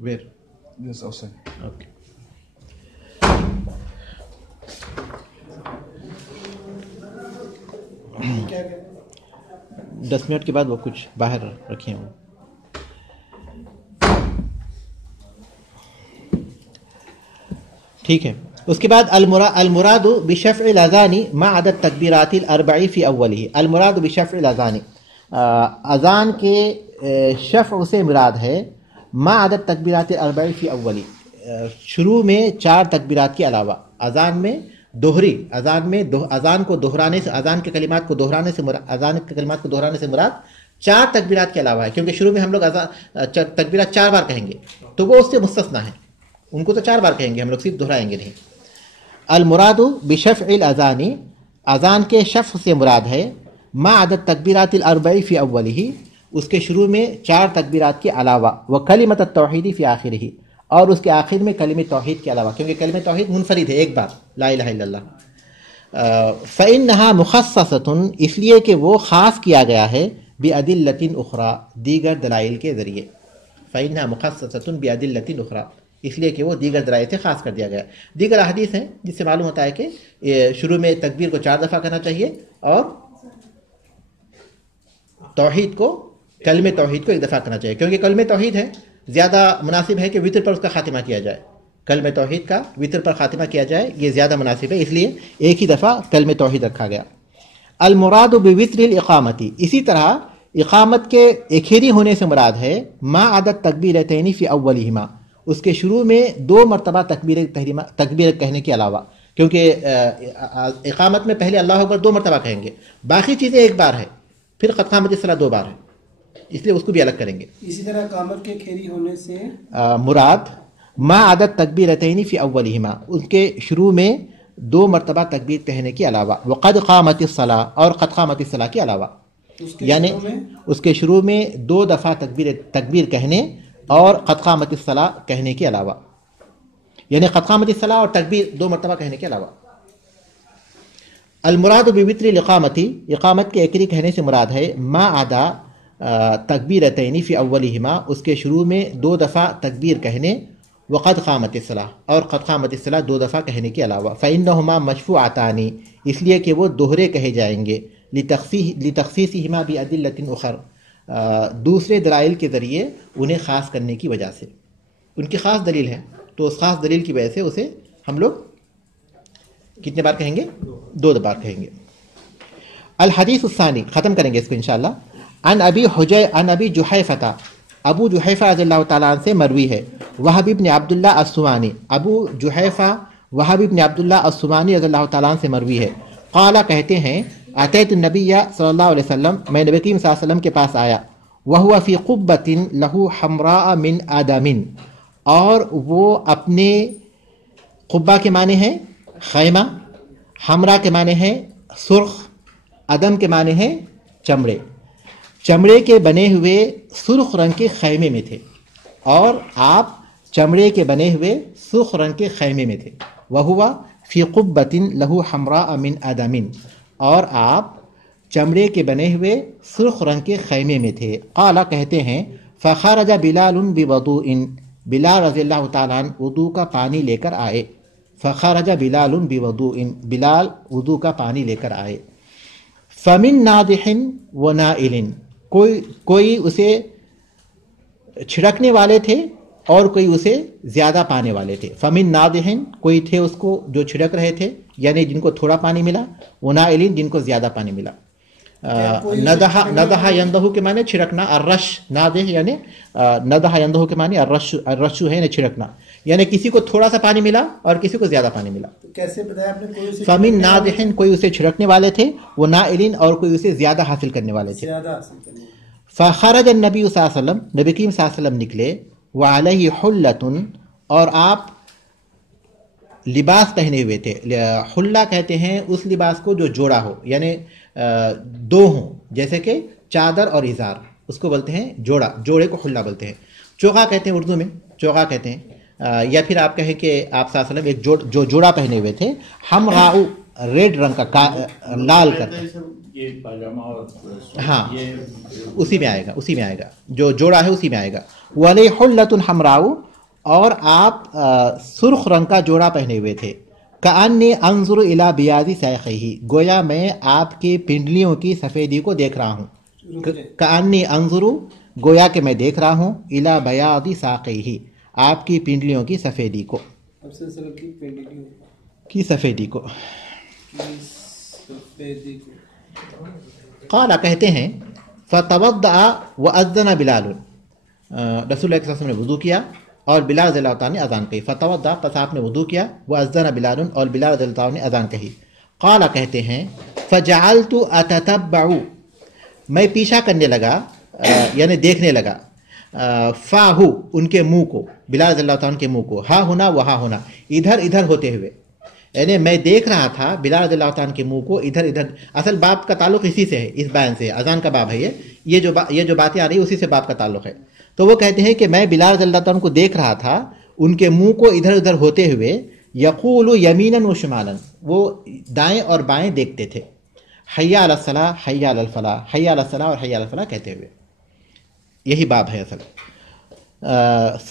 Where? Yes, outside. Okay. کیا کہ 10 منٹ کے بعد وہ کچھ باہر رکھیں وہ. ٹھیک ہے. اس کے بعد المراد بشفع الاذان مع عدد تکبیرات الاربع فی اوله. المراد بشفع الاذان، اذان کے شفع سے مراد ہے مع عدد تکبیرات الاربع فی اولی، شروع میں 4 تکبیرات کے علاوہ. اذان میں دوہری اذان میں اذان کو دہرانے سے، اذان کے کلمات کو دہرانے سے اذان کے کلمات کو دہرانے سے مراد 4 تکبیرات کے علاوہ ہے، کیونکہ شروع میں ہم لوگ تکبیرات 4 بار کہیں گے تو وہ اس سے مستثنا ہیں، ان کو تو 4 بار کہیں گے، ہم لوگ صرف دہرائیں گے نہیں۔ المراد بشفع الاذان، اذان کے شفع سے مراد ہے ما عدد تکبیرات الاربع فی اولہ، اس کے شروع میں 4 تکبیرات کے علاوہ، وکلمۃ التوحید فی آخرہ، اور اس کے آخر میں کلمہ توحید کے علاوہ، کیونکہ کلمہ توحید منفرد ہے ایک بار، لا الہ الا اللہ۔ فإنها مخصصۃ، اس لیے کہ وہ خاص کیا گیا ہے بأدلۃ اخری، دیگر دلائل کے ذریعے۔ فإنها مخصصۃ بأدلۃ اخری، اس لیے کہ وہ دیگر دلائل سے خاص کر دیا گیا۔ دیگر احادیث ہیں جس سے معلوم ہوتا ہے کہ شروع میں تکبیر کو 4 دفعہ کرنا چاہیے اور توحید کو، کلمہ توحید کو 1 دفعہ کرنا چاہیے، کیونکہ کلمہ توحید ہے زیادہ مناسب ہے کہ وتر پر اس کا خاتمہ کیا جائے، کلمہ توحید کا وتر پر خاتمہ کیا جائے، یہ زیادہ مناسب ہے، اس لیے ایک ہی دفعہ کلمہ توحید رکھا گیا۔ المراد بوتر الاقامتی، اسی طرح اقامت کے ایکھیری ہونے سے مراد ہے ما عدد تکبیرتین فی اولہما، اس کے شروع میں 2 مرتبہ تکبیر کہنے کے علاوہ، کیونکہ اقامت میں پہلے اللہ اکبر 2 مرتبہ کہیں گے، باقی چیزیں 1 بار ہے، پھر قد قامت الصلاۃ 2 بار ہے، اس لیے اس کو بھی الگ کریں گے۔ اسی طرح اقامت کے کھیری ہونے سے مراد ما عدد تکبیرتین فی اولہما، ان کے شروع میں 2 مرتبہ تکبیر کہنے کے علاوہ، وقد قامت الصلاۃ، اور قد قامت الصلاۃ کے علاوہ، یعنی اس کے شروع میں 2 دفعہ تکبیر کہنے اور قد قامت الصلاۃ کہنے کے علاوہ، یعنی قد قامت الصلاۃ اور تکبیر 2 مرتبہ کہنے کے علاوہ۔ المراد بوتر الاقامتی، اقامت کے ایکری کہنے سے مراد ہے ما عدا تکبیرتین فی اولہما، اس کے شروع میں 2 دفعہ تکبیر کہنے، وقد قامت الصلاۃ، اور قد قامت الصلاۃ 2 دفعہ کہنے کے علاوہ، فإنہما مشفوعتان، اس لیے کہ وہ دوہرے کہے جائیں گے، لتخصیصہما بأدلۃ اخر، دوسرے دلائل کے ذریعے انہیں خاص کرنے کی وجہ سے، ان کی خاص دلیل ہے تو اس خاص دلیل کی وجہ سے اسے ہم لوگ کتنے بار کہیں گے؟ 2 بار کہیں گے۔ الحدیث الثانی، ختم کریں گے اس کو انشاءاللہ۔ عن ابی جحیفہ، ابو جحیفہ رضی اللہ تعالیٰ عنہ سے مروی ہے، وہب بن عبداللہ السمانی، ابو جحیفہ وہب بن عبداللہ السمانی رضی اللہ تعالیٰ عنہ سے مروی ہے، قال کہتے ہیں اتیت النبی صلی اللہ علیہ وسلم، میں نبی کریم صلی اللہ علیہ وسلم کے پاس آیا، وہو فی قبۃ لہ حمراء من آدم، اور وہ اپنے، قبہ کے معنی ہے خیمہ، حمراء کے معنی ہے سرخ، ادم کے معنی ہے چمڑے، چمڑے کے بنے ہوئے سرخ رنگ کے خیمے میں تھے، اور آپ چمڑے کے بنے ہوئے سرخ رنگ کے خیمے میں تھے، وہو فی قبۃ لہ حمراء من آدم، اور آپ چمڑے کے بنے ہوئے سرخ رنگ کے خیمے میں تھے۔ قال کہتے ہیں فخرج بلال بوضوء، بلال رضی اللہ تعالیٰ عنہ وضو کا پانی لے کر آئے، فخرج بلال بوضوء، بلال وضو کا پانی لے کر آئے، فمن ناضح و نائل، کوئی اسے چھڑکنے والے تھے اور کوئی اسے زیادہ پانے والے تھے، فمن ناضح، کوئی تھے اس کو جو چھڑک رہے تھے یعنی جن کو تھوڑا پانی ملا، ونائل جن کو زیادہ پانی ملا۔ ندہ یندہ کے معنی چھڑکنا، الرش، نادح یعنی ندہ یندہ کے معنی الرش ہے یعنی چھڑکنا، یعنی کسی کو تھوڑا سا پانی ملا اور کسی کو زیادہ پانی ملا۔ کیسے بتایا آپ نے؟ کوئی فمن نادح، کوئی اسے چھڑکنے والے تھے، وہ نائلین، اور کوئی اسے زیادہ حاصل کرنے والے تھے۔ زیادہ حاصل کرنے۔ فخرج النبی صلی اللہ علیہ وسلم، نبی کریم صلی اللہ علیہ وسلم نکلے، وعلیہ حلۃ، اور آپ لباس پہنے ہوئے تھے، حلہ کہتے ہیں اس لباس کو جو جوڑا ہو، یعنی 2 ہوں، جیسے کہ چادر اور ازار، اس کو بولتے ہیں جوڑا، جوڑے کو حلہ بولتے ہیں۔ چوغا کہتے ہیں اردو میں، چوغا کہتے ہیں، یا پھر آپ کہیں کہ آپ صلی اللہ علیہ وسلم ایک جو جوڑا پہنے ہوئے تھے، حمراء، ریڈ رنگ کا، لال کرتا ہے، یہ پاجامہ اور ہاں اسی میں آئے گا، اسی میں آئے گا، جو جوڑا ہے اسی میں آئے گا۔ ولی حلۃ حمراء، اور آپ سرخ رنگ کا جوڑا پہنے ہوئے تھے، کأنی انظر الی بیاض ساقیہ، گویا میں آپ کی پنڈلیوں کی سفیدی کو دیکھ رہا ہوں، کأنی انظر، گویا کہ میں دیکھ رہا ہوں، الی بیاض ساقیہ، آپ کی پنڈلیوں کی سفیدی کو، کی سفیدی کو۔ قال کہتے ہیں فتوضأ وأذن بلال، رسول اللہ صلی اللہ علیہ وسلم نے وضو کیا اور بلال رضی اللہ تعالیٰ نے اذان کہی. فتوضا، پس آپ نے وضو کیا. واذن بلال، اور بلال رضی اللہ تعالیٰ نے اذان کہی. قال، کہتے ہیں فجعلت اتتبع، میں پیچھا کرنے لگا، یعنی دیکھنے لگا، فاہو، ان کے منہ کو، بلال رضی اللہ تعالیٰ کے منہ کو، ہا ہونا وہاں ہونا، ادھر ادھر ہوتے ہوئے، یعنی میں دیکھ رہا تھا بلال رضی اللہ تعالیٰ کے منہ کو ادھر ادھر. اصل باب کا تعلق اسی سے ہے، اس بیان سے، اذان کا باب ہے یہ جو باتیں آ رہی ہے اسی سے باب کا تعلق ہے. تو وہ کہتے ہیں کہ میں بلال رضی اللہ تعالیٰ کو دیکھ رہا تھا، ان کے منہ کو ادھر ادھر ہوتے ہوئے، یقول یمینا و شمالا، وہ دائیں اور بائیں دیکھتے تھے، حی علی الصلاۃ، حی علی الفلاح، حی علی الصلاۃ اور حی علی الفلاح کہتے ہوئے. یہی باب ہے اصل.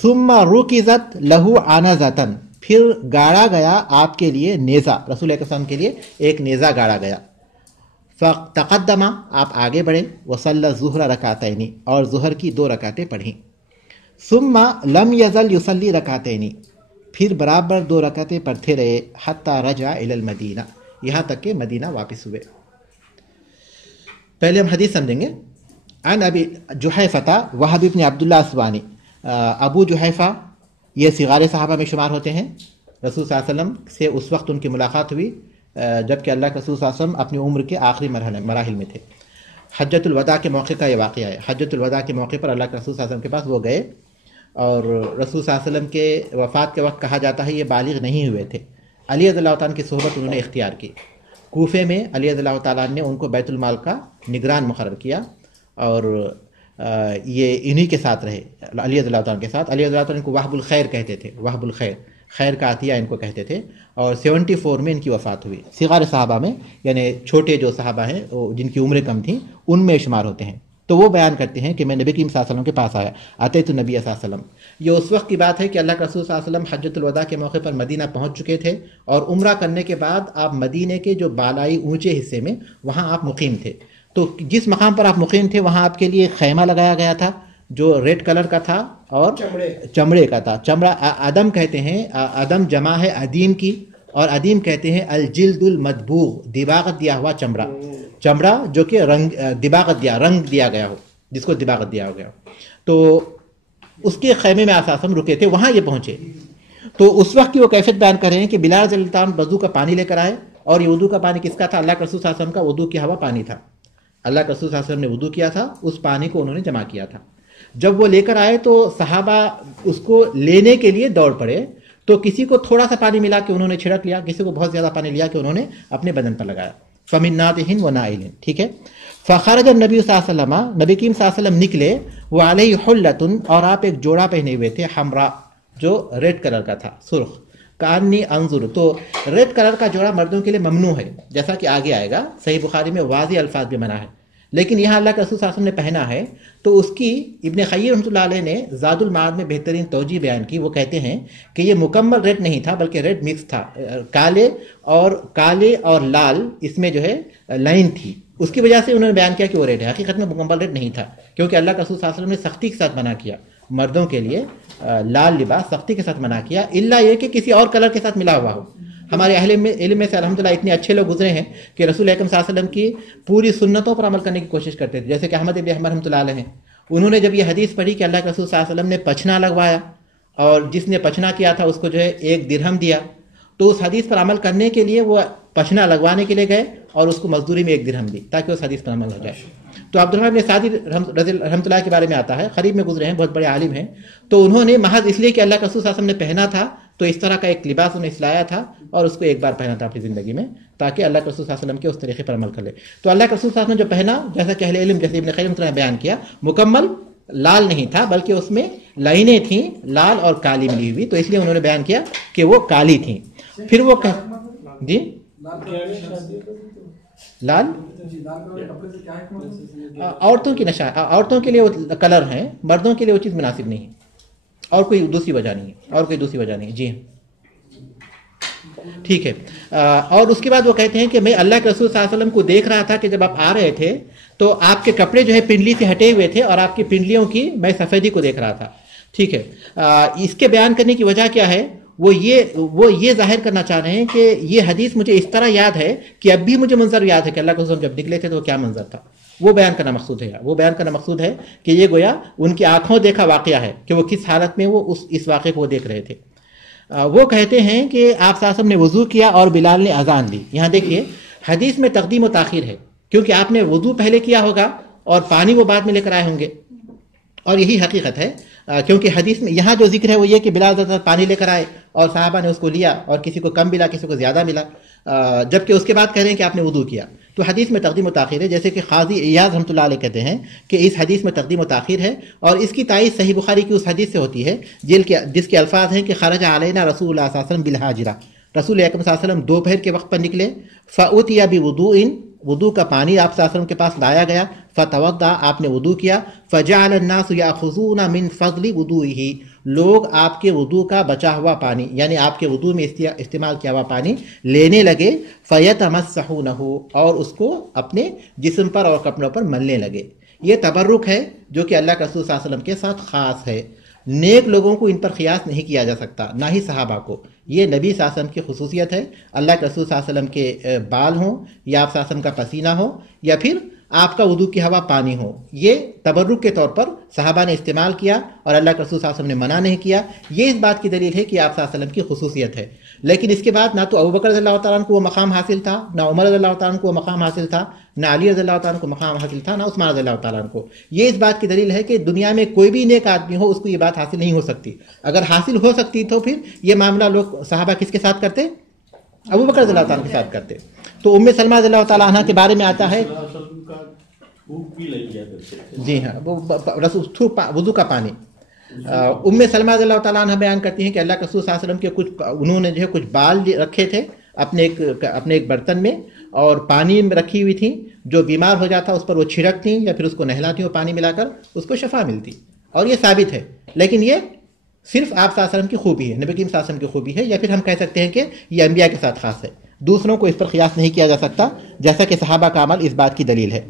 ثم رکزت لہو عنزۃ، پھر گاڑا گیا آپ کے لیے نیزہ، رسول اکرم صلی اللہ علیہ وسلم کے لیے ایک نیزہ گاڑا گیا. فتقدم، آپ آگے بڑھے، وصلی الظہر رکعتین، اور ظہر کی 2 رکعتیں پڑھیں. ثم لم یزل یصلی رکعتین، پھر برابر 2 رکعتیں پڑھتے رہے، حتی رجع الی المدینہ، یہاں تک کہ مدینہ واپس ہوئے. پہلے ہم حدیث سمجھیں گے. عن ابی جحیفہ وہب بن عبداللہ الاسوانی، ابو جحیفہ یہ صغار صحابہ میں شمار ہوتے ہیں. رسول صلی اللہ علیہ وسلم سے اس وقت ان کی ملاقات ہوئی جبکہ اللہ کے رسول صلی اللہ علیہ وسلم اپنی عمر کے آخری مراحل میں تھے. حجۃ الوداع کے موقع کا یہ واقعہ ہے. حجۃ الوداع کے موقع پر اللہ کے رسول صلی اللہ علیہ وسلم کے پاس وہ گئے، اور رسول صلی اللہ علیہ وسلم کے وفات کے وقت کہا جاتا ہے یہ بالغ نہیں ہوئے تھے. علی رضی اللہ تعالیٰ کی صحبت انہوں نے اختیار کی. کوفے میں علی رضی اللہ تعالیٰ نے ان کو بیت المال کا نگران مقرر کیا، اور یہ انہی کے ساتھ رہے، علی رضی اللہ تعالیٰ کے ساتھ. علی رضی اللہ تعالیٰ کو وہب الخیر کہتے تھے، وہب الخیر، خیر کا عطیہ ان کو کہتے تھے. اور 74 میں ان کی وفات ہوئی. صغار صحابہ میں، یعنی چھوٹے جو صحابہ ہیں جن کی عمریں کم تھیں، ان میں شمار ہوتے ہیں. تو وہ بیان کرتے ہیں کہ میں نبی کریم صلی اللہ علیہ وسلم کے پاس آیا، آتے تو نبی صلی اللہ علیہ وسلم. یہ اس وقت کی بات ہے کہ اللہ کے رسول صلی اللہ علیہ وسلم حجۃ الوداع کے موقع پر مدینہ پہنچ چکے تھے، اور عمرہ کرنے کے بعد آپ مدینے کے جو بالائی اونچے حصے میں وہاں آپ مقیم تھے. تو جس مقام پر آپ مقیم تھے وہاں آپ کے لیے خیمہ لگایا گیا تھا جو ریڈ کلر کا تھا اور چمڑے کا تھا. چمڑا ادم کہتے ہیں، ادم جمع ہے ادیم کی، اور ادیم کہتے ہیں الجلد المدبوغ، دباغت دیا ہوا چمڑا، چمڑا جو کہ رنگ دیا گیا ہو، جس کو دباغت دیا ہو گیا. تو اس کے خیمے میں آساسم رکے تھے، وہاں یہ پہنچے. تو اس وقت کی وہ کیفیت بیان کر رہے ہیں کہ بلال رضی اللہ عنہ وضو کا پانی لے کر آئے، اور یہ وضو کا پانی کس کا تھا؟ اللہ کے رسول صلی اللہ علیہ وسلم کا وضو کیا ہوا پانی تھا. اللہ کے رسول صلی اللہ علیہ وسلم نے وضو کیا تھا، اس پانی کو انہوں نے جمع کیا تھا. جب وہ لے کر آئے تو صحابہ اس کو لینے کے لیے دوڑ پڑے. تو کسی کو تھوڑا سا پانی ملا کے انہوں نے چھڑک لیا، کسی کو بہت زیادہ پانی لیا کہ انہوں نے اپنے بدن پر لگایا. فَمِن نَاطِحٍ وَنَائِلٍ، ٹھیک ہے. فخرج النبی صلی اللہ علیہ وسلم، نبی کریم صلی اللہ علیہ وسلم نکلے، وعلیہ حلۃ، اور آپ ایک جوڑا پہنے ہوئے تھے، حمراء، جو ریڈ کلر کا تھا، سرخ. کانی انظر، تو ریڈ کلر کا جوڑا مردوں کے لیے ممنوع ہے، جیسا کہ آگے آئے گا. صحیح بخاری میں واضح الفاظ بھی منع ہے، لیکن یہاں اللہ کے رسول صلی اللہ علیہ وسلم نے پہنا ہے. تو اس کی ابن خیر رحمۃ اللہ علیہ نے زاد المعاد میں بہترین توجیہ بیان کی. وہ کہتے ہیں کہ یہ مکمل ریڈ نہیں تھا بلکہ ریڈ مکس تھا، کالے اور لال اس میں جو ہے لائن تھی، اس کی وجہ سے انہوں نے بیان کیا کہ وہ ریڈ ہے. حقیقت میں مکمل ریڈ نہیں تھا، کیونکہ اللہ کے رسول صلی اللہ علیہ وسلم نے سختی کے ساتھ منع کیا مردوں کے لیے لال لباس، سختی کے ساتھ منع کیا، الا یہ کہ کسی اور کلر کے ساتھ ملا ہوا ہو. ہمارے اہل علم میں سے الحمدللہ اتنے اچھے لوگ گزرے ہیں کہ رسول اکرم صلی اللہ علیہ وسلم کی پوری سنتوں پر عمل کرنے کی کوشش کرتے تھے. جیسے کہ احمد ابن حنبل رحمۃ اللہ علیہ ہیں، انہوں نے جب یہ حدیث پڑھی کہ اللہ کے رسول صلی اللہ علیہ وسلم نے پچھنا لگوایا، اور جس نے پچھنا کیا تھا اس کو جو ہے 1 درہم دیا، تو اس حدیث پر عمل کرنے کے لیے وہ پچھنا لگوانے کے لیے گئے اور اس کو مزدوری میں 1 درہم دی تاکہ اس حدیث پر عمل ہو جائے. تو عبدالرحمن بن سعدی رحمۃ اللہ کے بارے میں آتا ہے، قریب میں گزرے ہیں، بہت بڑے عالم ہیں. تو انہوں نے محض اس لیے کہ اللہ کے رسول صلی اللہ علیہ وسلم نے پہنا تھا تو اس طرح کا ایک لباس انہیں سلایا تھا اور اس کو ایک بار پہنا تھا اپنی زندگی میں، تاکہ اللہ کے رسول صلی اللہ علیہ وسلم کے اس طریقے پر عمل کر لے. تو اللہ کے رسول صلی اللہ علیہ وسلم نے جو پہنا، جیسا کہ اہل علم جیسے ابن خیر نے بیان کیا، مکمل لال نہیں تھا بلکہ اس میں لائنیں تھیں لال اور کالی ملی ہوئی، تو اس لیے انہوں نے بیان کیا کہ وہ کالی تھیں. پھر وہ جی لال عورتوں کی نشان، عورتوں کے لیے وہ کلر ہیں، مردوں کے لیے وہ چیز مناسب نہیں ہے، اور کوئی دوسری وجہ نہیں ہے، اور کوئی دوسری وجہ نہیں ہے. جی ٹھیک ہے. اور اس کے بعد وہ کہتے ہیں کہ میں اللہ کے رسول صلی اللہ علیہ وسلم کو دیکھ رہا تھا کہ جب آپ آ رہے تھے تو آپ کے کپڑے جو ہے پنڈلی سے ہٹے ہوئے تھے اور آپ کی پنڈلیوں کی میں سفیدی کو دیکھ رہا تھا. ٹھیک ہے. اس کے بیان کرنے کی وجہ کیا ہے؟ وہ یہ ظاہر کرنا چاہ رہے ہیں کہ یہ حدیث مجھے اس طرح یاد ہے کہ اب بھی مجھے منظر یاد ہے کہ اللہ کے رسول جب نکلے تھے تو کیا منظر تھا. وہ بیان کرنا مقصود ہے. وہ بیان کرنا مقصود ہے کہ یہ گویا ان کی آنکھوں دیکھا واقعہ ہے کہ وہ کس حالت میں وہ اس واقعے کو دیکھ رہے تھے. وہ کہتے ہیں کہ آپ صلی اللہ علیہ وسلم نے وضو کیا اور بلال نے اذان دی. یہاں دیکھیے حدیث میں تقدیم و تاخیر ہے کیونکہ آپ نے وضو پہلے کیا ہوگا اور پانی وہ بعد میں لے کر آئے ہوں گے, اور یہی حقیقت ہے کیونکہ حدیث میں یہاں جو ذکر ہے وہ یہ کہ بلال زیادہ پانی لے کر آئے اور صحابہ نے اس کو لیا اور کسی کو کم ملا کسی کو زیادہ ملا, جبکہ اس کے بعد کہہ رہے ہیں کہ آپ نے وضو کیا. تو حدیث میں تقدیم و تاخیر ہے, جیسے کہ قاضی ایاز رحمۃ اللہ علیہ کہتے ہیں کہ اس حدیث میں تقدیم و تاخیر ہے, اور اس کی تائید صحیح بخاری کی اس حدیث سے ہوتی ہے جس کے الفاظ ہیں کہ خرج علینا رسول اللہ صلی اللہ علیہ وسلم بالحاجرہ, رسول اکرم صلی اللہ علیہ وسلم دوپہر کے وقت پر نکلے, فأتي بوضوء, وضو کا پانی آپ صلی اللہ علیہ وسلم کے پاس لایا گیا, فتوضأ, آپ نے وضو کیا, فجعل الناس يأخذون من فضل وضوئه, لوگ آپ کے وضو کا بچا ہوا پانی یعنی آپ کے وضو میں استعمال کیا ہوا پانی لینے لگے, فیتمسحونہ, اور اس کو اپنے جسم پر اور کپڑوں پر ملنے لگے. یہ تبرک ہے جو کہ اللہ کے رسول صلی اللہ علیہ وسلم کے ساتھ خاص ہے. نیک لوگوں کو ان پر قیاس نہیں کیا جا سکتا, نہ ہی صحابہ کو. یہ نبی صلی اللہ علیہ وسلم کی خصوصیت ہے. اللہ کے رسول صلی اللہ علیہ وسلم کے بال ہوں یا آپ صلی اللہ علیہ وسلم کا پسینہ ہو یا پھر آپ کا وضو کی ہوا پانی ہو, یہ تبرک کے طور پر صحابہ نے استعمال کیا اور اللہ کے رسول صلی اللہ علیہ وسلم نے منع نہیں کیا. یہ اس بات کی دلیل ہے کہ آپ صلی اللہ علیہ وسلم کی خصوصیت ہے. لیکن اس کے بعد نہ تو ابوبکر رضی اللہ تعالیٰ عنہ کو وہ مقام حاصل تھا, نہ عمر رضی اللہ تعالیٰ عنہ کو وہ مقام حاصل تھا, نہ علی رضی اللہ تعالیٰ عنہ کو مقام حاصل تھا, نہ عثمان رضی اللہ تعالیٰ عنہ کو. یہ اس بات کی دلیل ہے کہ دنیا میں کوئی بھی نیک آدمی ہو اس کو یہ بات حاصل نہیں ہو سکتی. اگر حاصل ہو سکتی تو پھر یہ معاملہ لوگ صحابہ کس کے ساتھ کرتے؟ ابوبکر رضی اللہ تعالیٰ عنہ کے ساتھ کرتے. تو ام سلمہ رضی اللہ تعالیٰ عنہ کے بارے میں آتا ہے, جی ہاں, وضو کا پانی. ام سلمہ رضی اللہ تعالیٰ عنہ بیان کرتی ہیں کہ اللہ کے رسول صلی اللہ علیہ وسلم کے انہوں نے جو ہے کچھ بال رکھے تھے اپنے ایک برتن میں, اور پانی میں رکھی ہوئی تھیں, جو بیمار ہو جاتا اس پر وہ چھڑکتی یا پھر اس کو نہلاتی اور پانی ملا کر اس کو شفا ملتی, اور یہ ثابت ہے. لیکن یہ صرف آپ صلی اللہ علیہ وسلم کی خوبی ہے, نبی کریم صلی اللہ علیہ وسلم کی خوبی ہے, یا پھر ہم کہہ سکتے ہیں کہ یہ انبیاء کے ساتھ خاص ہے. دوسروں کو اس پر قیاس نہیں کیا جا سکتا, جیسا کہ صحابہ کا عمل اس بات کی دلیل ہے.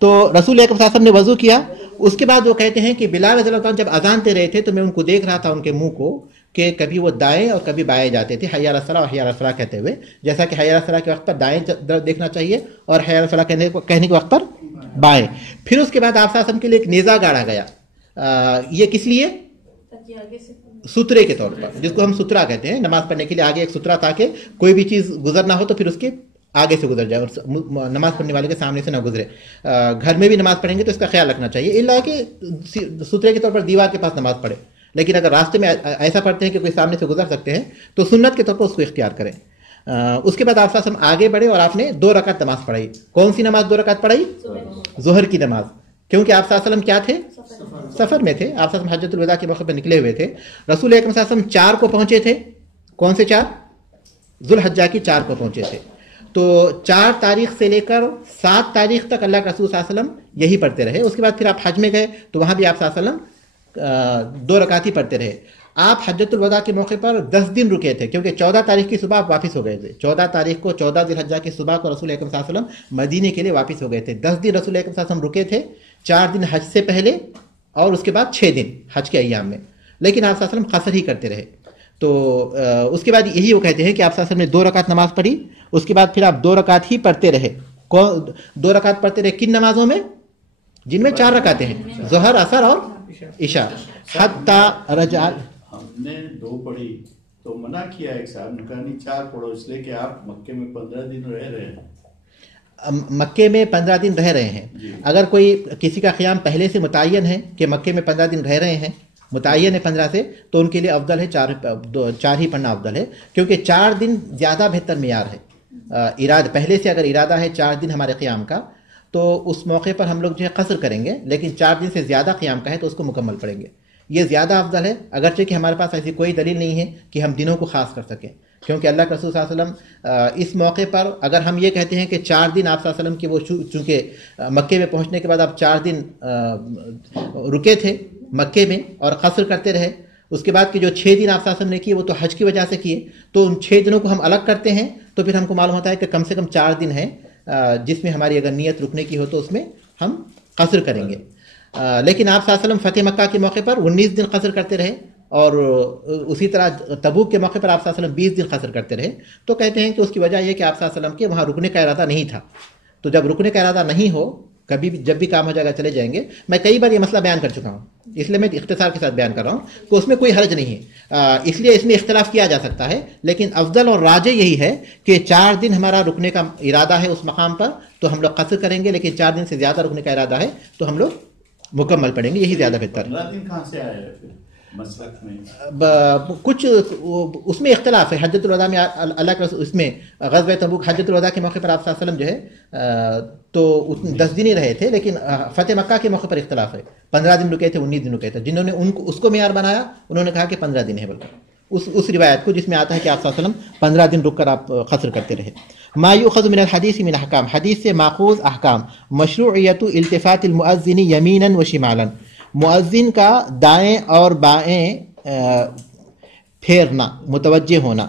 تو رسول اکرم صلی اللہ علیہ وسلم نے وضو کیا. اس کے بعد وہ کہتے ہیں کہ بلال رضی اللہ عنہ جب اذان دے رہے تھے تو میں ان کو دیکھ رہا تھا, ان کے منہ کو, کہ کبھی وہ دائیں اور کبھی بائیں جاتے تھے, حی علی الصلاۃ و حی علی الفلاح کہتے ہوئے, جیسا کہ حی علی الصلاۃ کے وقت پر دائیں طرف دیکھنا چاہیے اور حی علی الفلاح کہنے کے وقت پر بائیں. پھر اس کے بعد آپ صلی اللہ علیہ وسلم کے لیے ایک نیزہ گاڑا گیا. یہ کس لیے؟ سترے کے طور پر, جس کو ہم سترا کہتے ہیں, نماز پڑھنے کے لیے آگے ایک سترا, تاکہ کوئی بھی چیز گزر نہ ہو تو پھر اس کے آگے سے گزر جائے اور نماز پڑھنے والے کے سامنے سے نہ گزرے. گھر میں بھی نماز پڑھیں گے تو اس کا خیال رکھنا چاہیے, اللہ کہ سترے کے طور پر دیوار کے پاس نماز پڑھے. لیکن اگر راستے میں ایسا پڑھتے ہیں کہ کوئی سامنے سے گزر سکتے ہیں تو سنت کے طور پر اس کو اختیار کریں. اس کے بعد آپ صلی اللہ علیہ وسلم آگے بڑھے اور آپ نے 2 رکعت نماز پڑھائی. کون سی نماز 2 رکعت پڑھائی؟ ظہر کی نماز, کیونکہ آپ صلی اللہ علیہ وسلم کیا تھے؟ سفر میں تھے. آپ صلی اللہ علیہ وسلم حجۃ الوداع کے موقع پر نکلے ہوئے تھے. رسول اکرم صلی اللہ علیہ وسلم 4 کو پہنچے تھے. کون سے 4؟ ذوالحجہ کی 4 کو پہنچے تھے. تو 4 تاریخ سے لے کر 7 تاریخ تک اللہ کے رسول صلی اللہ علیہ وسلم یہی پڑھتے رہے. اس کے بعد پھر آپ حج میں گئے تو وہاں بھی آپ صلی اللہ علیہ وسلم 2 رکعت ہی پڑھتے رہے. آپ حجۃ الوداع کے موقع پر 10 دن رکے تھے, کیونکہ 14 تاریخ کی صبح آپ واپس ہو گئے تھے. 14 تاریخ کو 14 ذی الحجہ کی صبح کو رسول اکرم صلی اللہ علیہ وسلم مدینے کے لیے واپس ہو گئے تھے. 10 دن رسول اکرم صلی اللہ علیہ وسلم رکے تھے, 4 دن حج سے پہلے اور اس کے بعد 6 دن حج کے ایام میں. لیکن آپ صلی اللہ علیہ وسلم قصر ہی کرتے رہے. تو اس کے بعد یہی وہ کہتے ہیں کہ آپ صلی اللہ علیہ وسلم نے 2 رکعت نماز پڑھی. اس کے بعد پھر آپ 2 رکعت ہی پڑھتے رہے. 2 رکعت پڑھتے رہے کن نمازوں میں؟ جن میں 4 رکعتیں ہیں, ظہر, عصر اور عشاء. حتی رجع, ہم نے 2 پڑھی تو منع کیا ایک صاحب نے کہا نہیں 4 پڑھو, اس لیے کہ آپ مکے میں 15 دن رہ رہے ہیں. مکے میں 15 دن رہ رہے ہیں. اگر کوئی کسی کا قیام پہلے سے متعین ہے کہ مکے میں 15 دن رہ رہے ہیں, متعین ہے 15 سے, تو ان کے لیے افضل ہے 4 ہی پڑھنا افضل ہے, کیونکہ 4 دن زیادہ بہتر معیار ہے. پہلے سے اگر ارادہ ہے 4 دن ہمارے قیام کا تو اس موقع پر ہم لوگ جو ہے قصر کریں گے, لیکن 4 دن سے زیادہ قیام کا ہے تو اس کو مکمل پڑھیں گے. یہ زیادہ افضل ہے, اگرچہ کہ ہمارے پاس ایسی کوئی دلیل نہیں ہے کہ ہم دنوں کو خاص کر سکیں, کیونکہ اللہ کے رسول صلی اللہ علیہ وسلم اس موقع پر اگر ہم یہ کہتے ہیں کہ 4 دن آپ صلی اللہ علیہ وسلم کے وہ چونکہ مکے میں پہنچنے کے بعد آپ 4 دن رکے تھے مکے میں اور قصر کرتے رہے, اس کے بعد کے جو 6 دن آپ صلی اللہ علیہ وسلم نے کیے وہ تو حج کی وجہ سے کیے, تو ان 6 دنوں کو ہم الگ کرتے ہیں تو پھر ہم کو معلوم ہوتا ہے کہ کم سے کم 4 دن ہیں جس میں ہماری اگر نیت رکنے کی ہو تو اس میں ہم قصر کریں گے. لیکن آپ صلی اللہ علیہ وسلم فتح مکہ کے موقع پر 19 دن قصر کرتے رہے, اور اسی طرح تبوک کے موقع پر آپ صلی اللہ علیہ وسلم 20 دن قصر کرتے رہے. تو کہتے ہیں کہ اس کی وجہ یہ کہ آپ صلی اللہ علیہ وسلم کے وہاں رکنے کا ارادہ نہیں تھا. تو جب رکنے کا ارادہ نہیں ہو کبھی بھی جب بھی کام ہو جائے گا چلے جائیں گے. میں کئی بار یہ مسئلہ بیان کر چکا ہوں، اس لیے میں اختصار کے ساتھ بیان کر رہا ہوں کہ اس میں کوئی حرج نہیں ہے. اس لیے اس میں اختلاف کیا جا سکتا ہے، لیکن افضل اور راجح یہی ہے کہ 4 دن ہمارا رکنے کا ارادہ ہے اس مقام پر تو ہم لوگ قصر کریں گے، لیکن 4 دن سے زیادہ رکنے کا ارادہ ہے تو ہم لوگ مکمل پڑھیں گے، یہی زیادہ بہتر ہے. 15 دن کہاں سے آیا ہے پھر مسلک میں؟ کچھ اس میں اختلاف ہے. حجۃ الوداع میں اللہ کے اس میں غزوہ تبوک حجۃ الوداع کے موقع پر آپ صلی اللہ علیہ وسلم جو ہے تو 10 دن ہی رہے تھے، لیکن فتح مکہ کے موقع پر اختلاف ہے. 15 دن رکے تھے، 19 دن رکے تھے. جنہوں نے اس کو معیار بنایا انہوں نے کہا کہ 15 دن ہے، بلکہ اس روایت کو جس میں آتا ہے کہ آپ صلی اللہ علیہ وسلم 15 دن رک کر آپ قصر کرتے رہے. ما یؤخذ من الحدیث من احکام، حدیث سے ماخوذ احکام. مشروعیت التفات المؤذن یمینا و شمالا، مؤذن کا دائیں اور بائیں پھیرنا، متوجہ ہونا.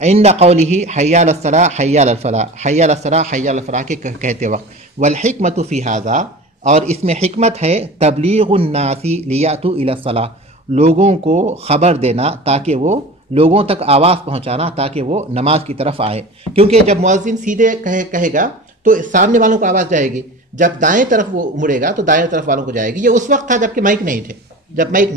عند قوله حی علی الصلاۃ حی علی الفلاح، حی علی الصلاۃ حی علی الفلاح کے کہتے وقت. والحکمت فی ھذا، اور اس میں حکمت ہے تبلیغ الناس لیاتوا الی الصلاۃ، لوگوں کو خبر دینا تاکہ وہ لوگوں تک آواز پہنچانا تاکہ وہ نماز کی طرف آئے. کیونکہ جب مؤذن سیدھے کہے گا تو سامنے والوں کو آواز جائے گی، جب دائیں طرف وہ مڑے گا تو دائیں طرف والوں کو جائے گی. یہ اس وقت تھا جب کہ مائک نہیں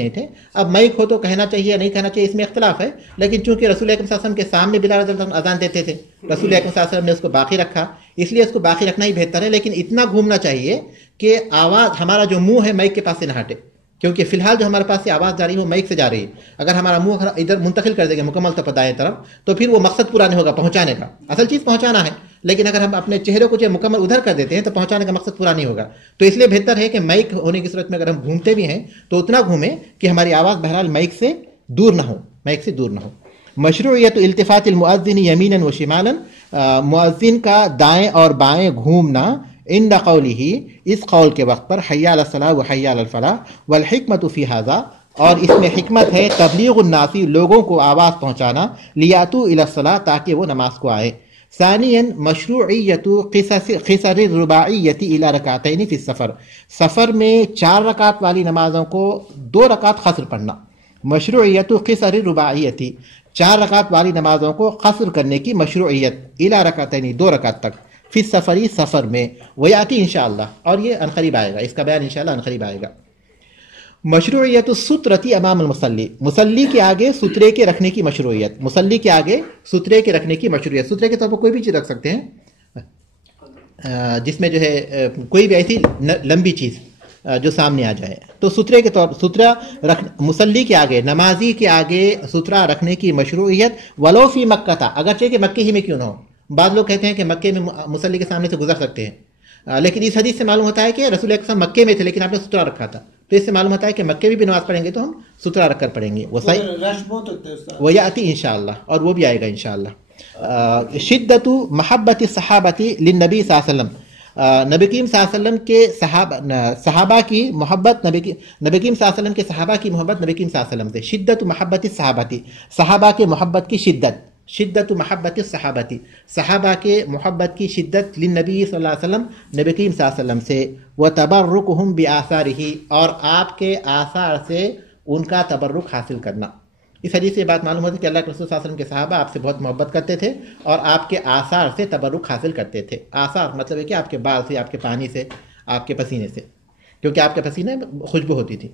تھے، اب مائک ہو تو کہنا چاہیے یا نہیں کہنا چاہیے، اس میں اختلاف ہے. لیکن چونکہ رسول اکرم صلی اللہ علیہ وسلم کے سامنے بلال رضی اللہ عنہ اذان دیتے تھے، رسول اکرم صلی اللہ علیہ وسلم نے اس کو باقی رکھا، اس لیے اس کو باقی رکھنا ہی بہتر ہے. لیکن اتنا گھومنا چاہیے کہ آواز ہمارا جو منہ ہے مائک کے پاس سے نہ ہٹے، کیونکہ فی الحال جو ہمارے پاس سے آواز جا رہی ہے وہ مائک سے جا رہی ہے. اگر ہمارا منہ ادھر منتقل کر دیں گے مکمل طور پر دائیں طرف تو پھر وہ مقصد پورا نہیں ہوگا پہنچانے کا. اصل چیز پہنچانا ہے، لیکن اگر ہم اپنے چہرے کو جو مکمل ادھر کر دیتے ہیں تو پہنچانے کا مقصد پورا نہیں ہوگا. تو اس لیے بہتر ہے کہ مائک ہونے کی صورت میں اگر ہم گھومتے بھی ہیں تو اتنا گھومیں کہ ہماری آواز بہرحال مائک سے دور نہ ہو. مشروعیت التفات المؤذن یمینا و شمالا، مؤذن کا دائیں اور بائیں گھومنا عند قولہ، اس قول کے وقت پر حی علی الصلاۃ و حی علی الفلاح. والحکمت فی ھذا، اور اس میں حکمت ہے تبلیغ الناس، لوگوں کو آواز پہنچانا، لیاتوا الی الصلاۃ تاکہ وہ نماز کو آئے. ثانیاً مشروعیت قصر الرباعیۃ الی رکعتین فی السفر، سفر میں 4 رکعت والی نمازوں کو 2 رکعت قصر پڑھنا. مشروعیت قصر الرباعیۃ، 4 رکعت والی نمازوں کو قصر کرنے کی مشروعیت، الی رکعتین 2 رکعت تک، فی السفری سفر میں. ویاتی انشاءاللہ، اور یہ عنقریب آئے گا، اس کا بیان انشاءاللہ عنقریب آئے گا. مشروعیت السترۃ امام المصلی، مصلی کے آگے سترے کے رکھنے کی مشروعیت، مصلی کے آگے سترے کے رکھنے کی مشروعیت. سترے کے طور پر کوئی بھی چیز رکھ سکتے ہیں جس میں جو ہے کوئی بھی ایسی لمبی چیز جو سامنے آ جائے. تو سترے کے طور سترہ مصلی کے آگے، نمازی کے آگے سترہ رکھنے کی مشروعیت. ولو فی مکہ تھا، اگرچہ کہ مکے ہی میں کیوں نہ ہو. بعض لوگ کہتے ہیں کہ مکے میں مصلی کے سامنے سے گزر سکتے ہیں، لیکن اس حدیث سے معلوم ہوتا ہے کہ رسول اکرم مکے میں تھے لیکن آپ نے سترہ رکھا تھا. تو اس سے معلوم ہوتا ہے کہ مکے میں بھی نماز پڑھیں گے تو ہم سترہ رکھ کر پڑھیں گے. وہ یاتی انشاءاللہ، اور وہ بھی آئے گا انشاءاللہ. شدت محبت الصحابۃ للنبی صلی اللہ علیہ وسلم، نبی کریم صلی اللہ علیہ وسلم کے صحابہ کی محبت، نبی کریم صلی اللہ علیہ وسلم کے صحابہ کی محبت نبی کریم صلی اللہ علیہ وسلم سے. شدت محبت الصحابۃ، صحابہ کے محبت کی شدت. شدت محبت الصحابۃ، صحابہ کے محبت کی شدت للنبی صلی اللہ علیہ وسلم، نبی کریم صلی اللہ علیہ وسلم سے. وتبرکہم بآثارہ، اور آپ کے آثار سے ان کا تبرک حاصل کرنا. اس حدیث سے یہ بات معلوم ہوتی ہے کہ اللہ کے رسول صلی اللہ علیہ وسلم کے صحابہ آپ سے بہت محبت کرتے تھے اور آپ کے آثار سے تبرک حاصل کرتے تھے. آثار مطلب ہے کہ آپ کے بال سے، آپ کے پانی سے، آپ کے پسینے سے، کیونکہ آپ کے پسینے خوشبو ہوتی تھی.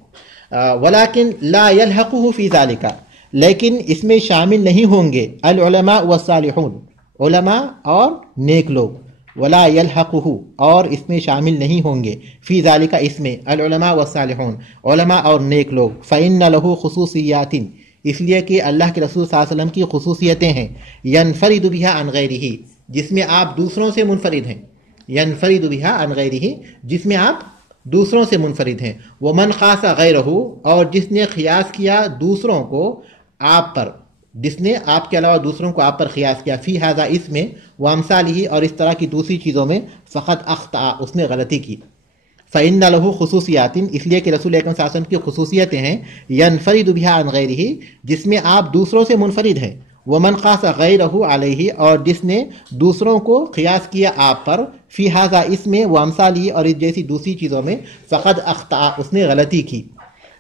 ولیکن لا یلحقہ فی ذالک، لیکن اس میں شامل نہیں ہوں گے العلماء والصالحون، علماء اور نیک لوگ. ولا یلحقہ، اور اس میں شامل نہیں ہوں گے فی ذالک، اس میں العلماء والصالحون، علماء اور نیک لوگ. فإن لہ خصوصیات، اس لیے کہ اللہ کے رسول صلی اللہ علیہ وسلم کی خصوصیتیں ہیں. ینفرد بها عن غیرہ، جس میں آپ دوسروں سے منفرد ہیں. ینفرد بها عن غیرہ، جس میں آپ دوسروں سے منفرد ہیں. ومن قاس غیرہ، اور جس نے قیاس کیا دوسروں کو آپ پر، جس نے آپ کے علاوہ دوسروں کو آپ پر قیاس کیا. فی ھذا، اس میں، وامثالہ، اور اس طرح کی دوسری چیزوں میں، فقط اخطأ، اس نے غلطی کی. فإن لہ خصوصیات، اس لیے کہ رسول اکرم صلی اللہ علیہ وسلم کی خصوصیتیں ہیں. ینفرد بها عن غیرہ، جس میں آپ دوسروں سے منفرد ہیں. ومن قاس غیرہ علیہ، اور جس نے دوسروں کو قیاس کیا آپ پر. فی ھذا، اس میں، وامثالہ، اور اس جیسی دوسری چیزوں میں، فقد اخطأ، اس نے غلطی کی.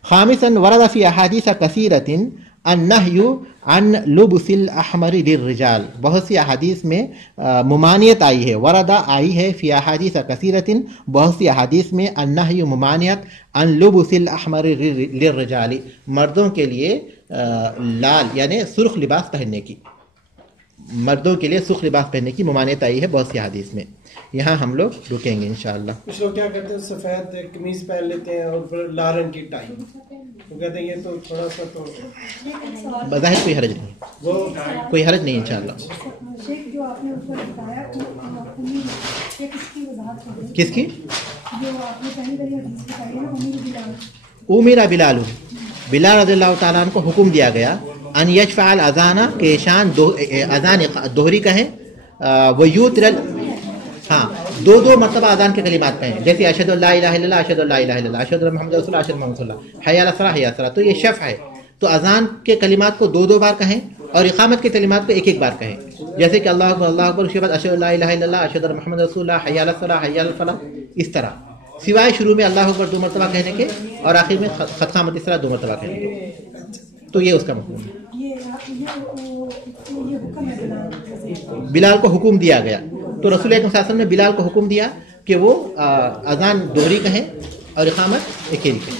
خامسا ورد فی احادیث کثیرۃ النہی عن لبس الاحمر للرجال، بہت سی احادیث میں ممانعت آئی ہے، وردہ آئی ہے فی احادیث کثیرۃ، بہت سی احادیث میں النہی ممانعت عن لبس الاحمر للرجال، مردوں کے لیے لال یعنی سرخ لباس پہننے کی، مردوں کے لیے سرخ لباس پہننے کی ممانعت آئی ہے بہت سی حدیث میں. یہاں ہم لوگ رکیں گے انشاءاللہ. کچھ لوگ کیا کرتے ہیں سفید قمیض پہن لیتے ہیں اور پھر لال رنگ کی ٹائی، وہ کہتے ہیں یہ تو تھوڑا سا تو بظاہر کوئی حرج نہیں، وہ کوئی حرج نہیں انشاءاللہ. شیخ جو آپ نے اوپر بتایا کس کی وضاحت کریں، کس کی؟ جو آپ نے پہلی والی حدیث بتائی ہے نا امیر بلال، امیر بلال، بلال رضی اللہ تعالیٰ عنہ کو حکم دیا گیا ان یشفع الاذان کہ شان اذان دوہری کہیں، ویوتر ہاں دو مرتبہ اذان کے کلمات کہیں، جیسے اشہد ان لا الہ الا اللہ، اشہد ان لا الہ الا اللہ، اشہد ان محمد رسول اللہ، اشہد محمد رسول اللہ، حی علی الصلاۃ، حی علی الصلاۃ. تو یہ شفع ہے، تو اذان کے کلمات کو دو بار کہیں اور اقامت کے کلمات کو ایک بار کہیں، جیسے کہ اللہ اکبر اللہ اکبر، اس کے بعد اشہد ان لا الہ الا اللہ، اشہد ان محمد رسول اللہ، حی علی الصلاۃ، حی علی الفلاح، اس طرح، سوائے شروع میں اللہ اکبر 2 مرتبہ کہنے کے اور آخر میں خط قامت اس طرح 2 مرتبہ کہنے کے. تو یہ اس کا مفہوم ہے. یہ حکم ہے بلال، بلال کو حکم دیا گیا، تو رسول اکرم صلی اللہ علیہ وسلم نے بلال کو حکم دیا کہ وہ اذان دوہری کہیں اور اقامت اکیلی کہیں.